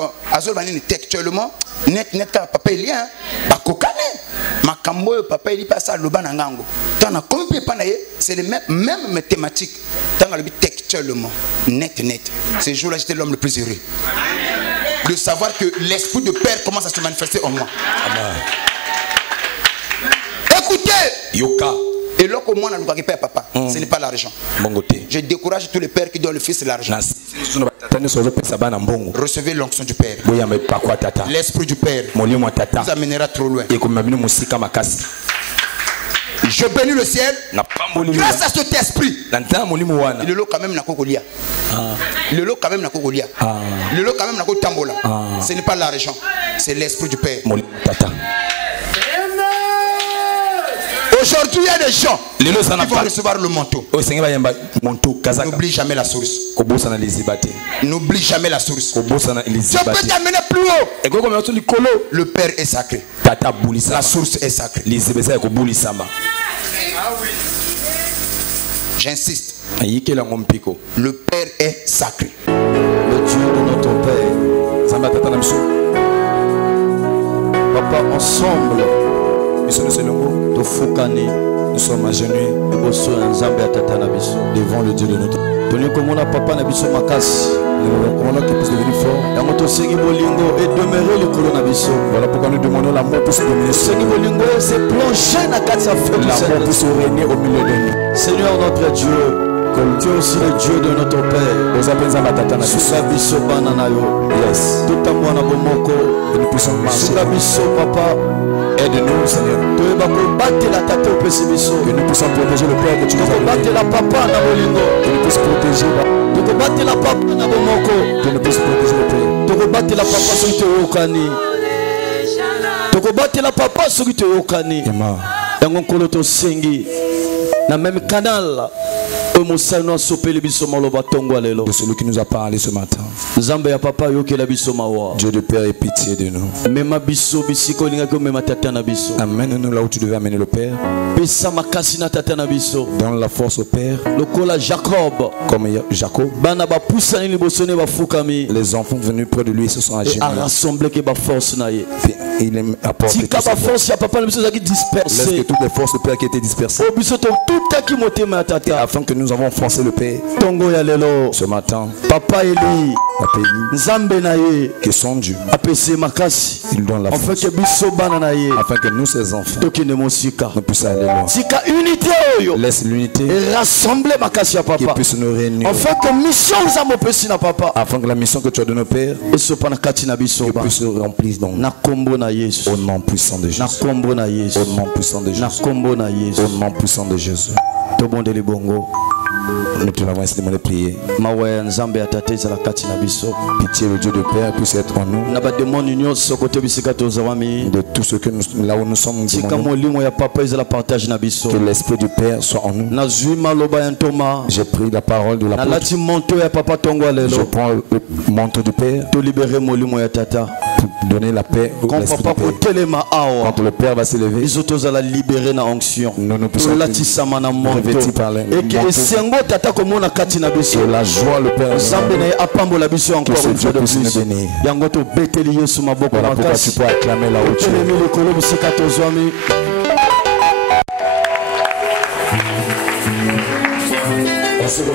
textuellement, net papa il y a bakokane makambo papa il passe à lobanangango. Tant na comme c'est les mêmes thématiques. Tant le textuellement, net. Ces jours-là, j'étais l'homme le plus heureux. De savoir que l'esprit de père commence à se manifester en moi. Écoutez, Yoka. Et là, comment on a père papa, ce n'est pas l'argent. Je décourage tous les pères qui donnent le fils l'argent. Recevez l'onction du Père. L'esprit du Père vous amènera trop loin. Je bénis le ciel grâce à cet esprit. Le lot quand même n'a kokolia. Le lot quand même n'a kokolia. Le lot quand même n'a kotambola. Ce n'est pas l'argent, c'est l'esprit du Père. Aujourd'hui, il y a des gens qui vont recevoir le manteau. N'oublie jamais la source. N'oublie jamais la source. Je peux t'amener plus haut. Le Père est sacré. La source est sacrée. J'insiste. Le Père est sacré. Le Dieu de notre Père. Papa, ensemble. Nous sommes agenouillés devant le Dieu de notre papa na biso makasi. Qui puisse devenir fort. Voilà pourquoi nous demandons l'amour pour se dominer. L'amour pour se régner au milieu de nous. Seigneur notre Dieu, tu es aussi le Dieu de notre Père. Yes. Que nous puissions marcher. Papa. Aide-nous, Seigneur. Que nous puissions protéger le Père que tu nous as donné. Que nous puissions protéger. Que nous puissions protéger le Père. De celui qui nous a parlé ce matin. Dieu de Père, ait pitié de nous. Amène-nous là où tu devais amener le Père. Donne la force au Père. Comme Jacob. Les enfants venus près de lui se sont agenouillés. Il apporte laisse que toutes les forces du Père qui étaient dispersées. Afin que nous avons forcé le Père ce matin. Papa Eli, Nzambe na ye que son Dieu apese makasi il donne la force afin que nous ses enfants nous puissions aller loin. Tika unité oyo Laisse l'unité et rassembler makasi ya qui papa puisse nous réunir afin que mission nzambe opesi na papa afin que la mission que tu as donnée au Père esopa na kati na biso puisse nous remplir dans na kombo na Yesu au nom puissant de Jésus. na kombo na Yesu Au nom puissant de na Jésus. kombo na Yesu Au nom puissant de Jésus. tobondeli bongo Nous te l'avons ainsi demandé de prier. mawa ya nzambe ya tate ezala kati na biso Pitié, le Dieu de Père puisse être en nous. na bademoni nyonso kote bisika tozawami De tout ce que nous, là où nous sommes, tika demandons molimo ya papa ezala partage na biso que l'Esprit du Père soit en nous. nazwi maloba ya ntoma J'ai pris la parole de l'apôtre. nalati monto ya papa tongo Je lelo prends le manteau du Père tolibere molimo ya tata pour donner la paix au quand l'Esprit papa du Père. kotelema awa Quand le Père va s'élever, biso tozala libere na onction nous nous puissions tolatisama na moto revêtis par le eke manteau. esengo tata komona kati na biso Et la joie, le Père, nzambe na ye apambola biso encore ce une fois de Dieu puisse plus nous bénir. yango tobeteli yesu maboko Voilà pourquoi tu makasi peux acclamer la haute. telemi likolo bisika tozwami Est-ce que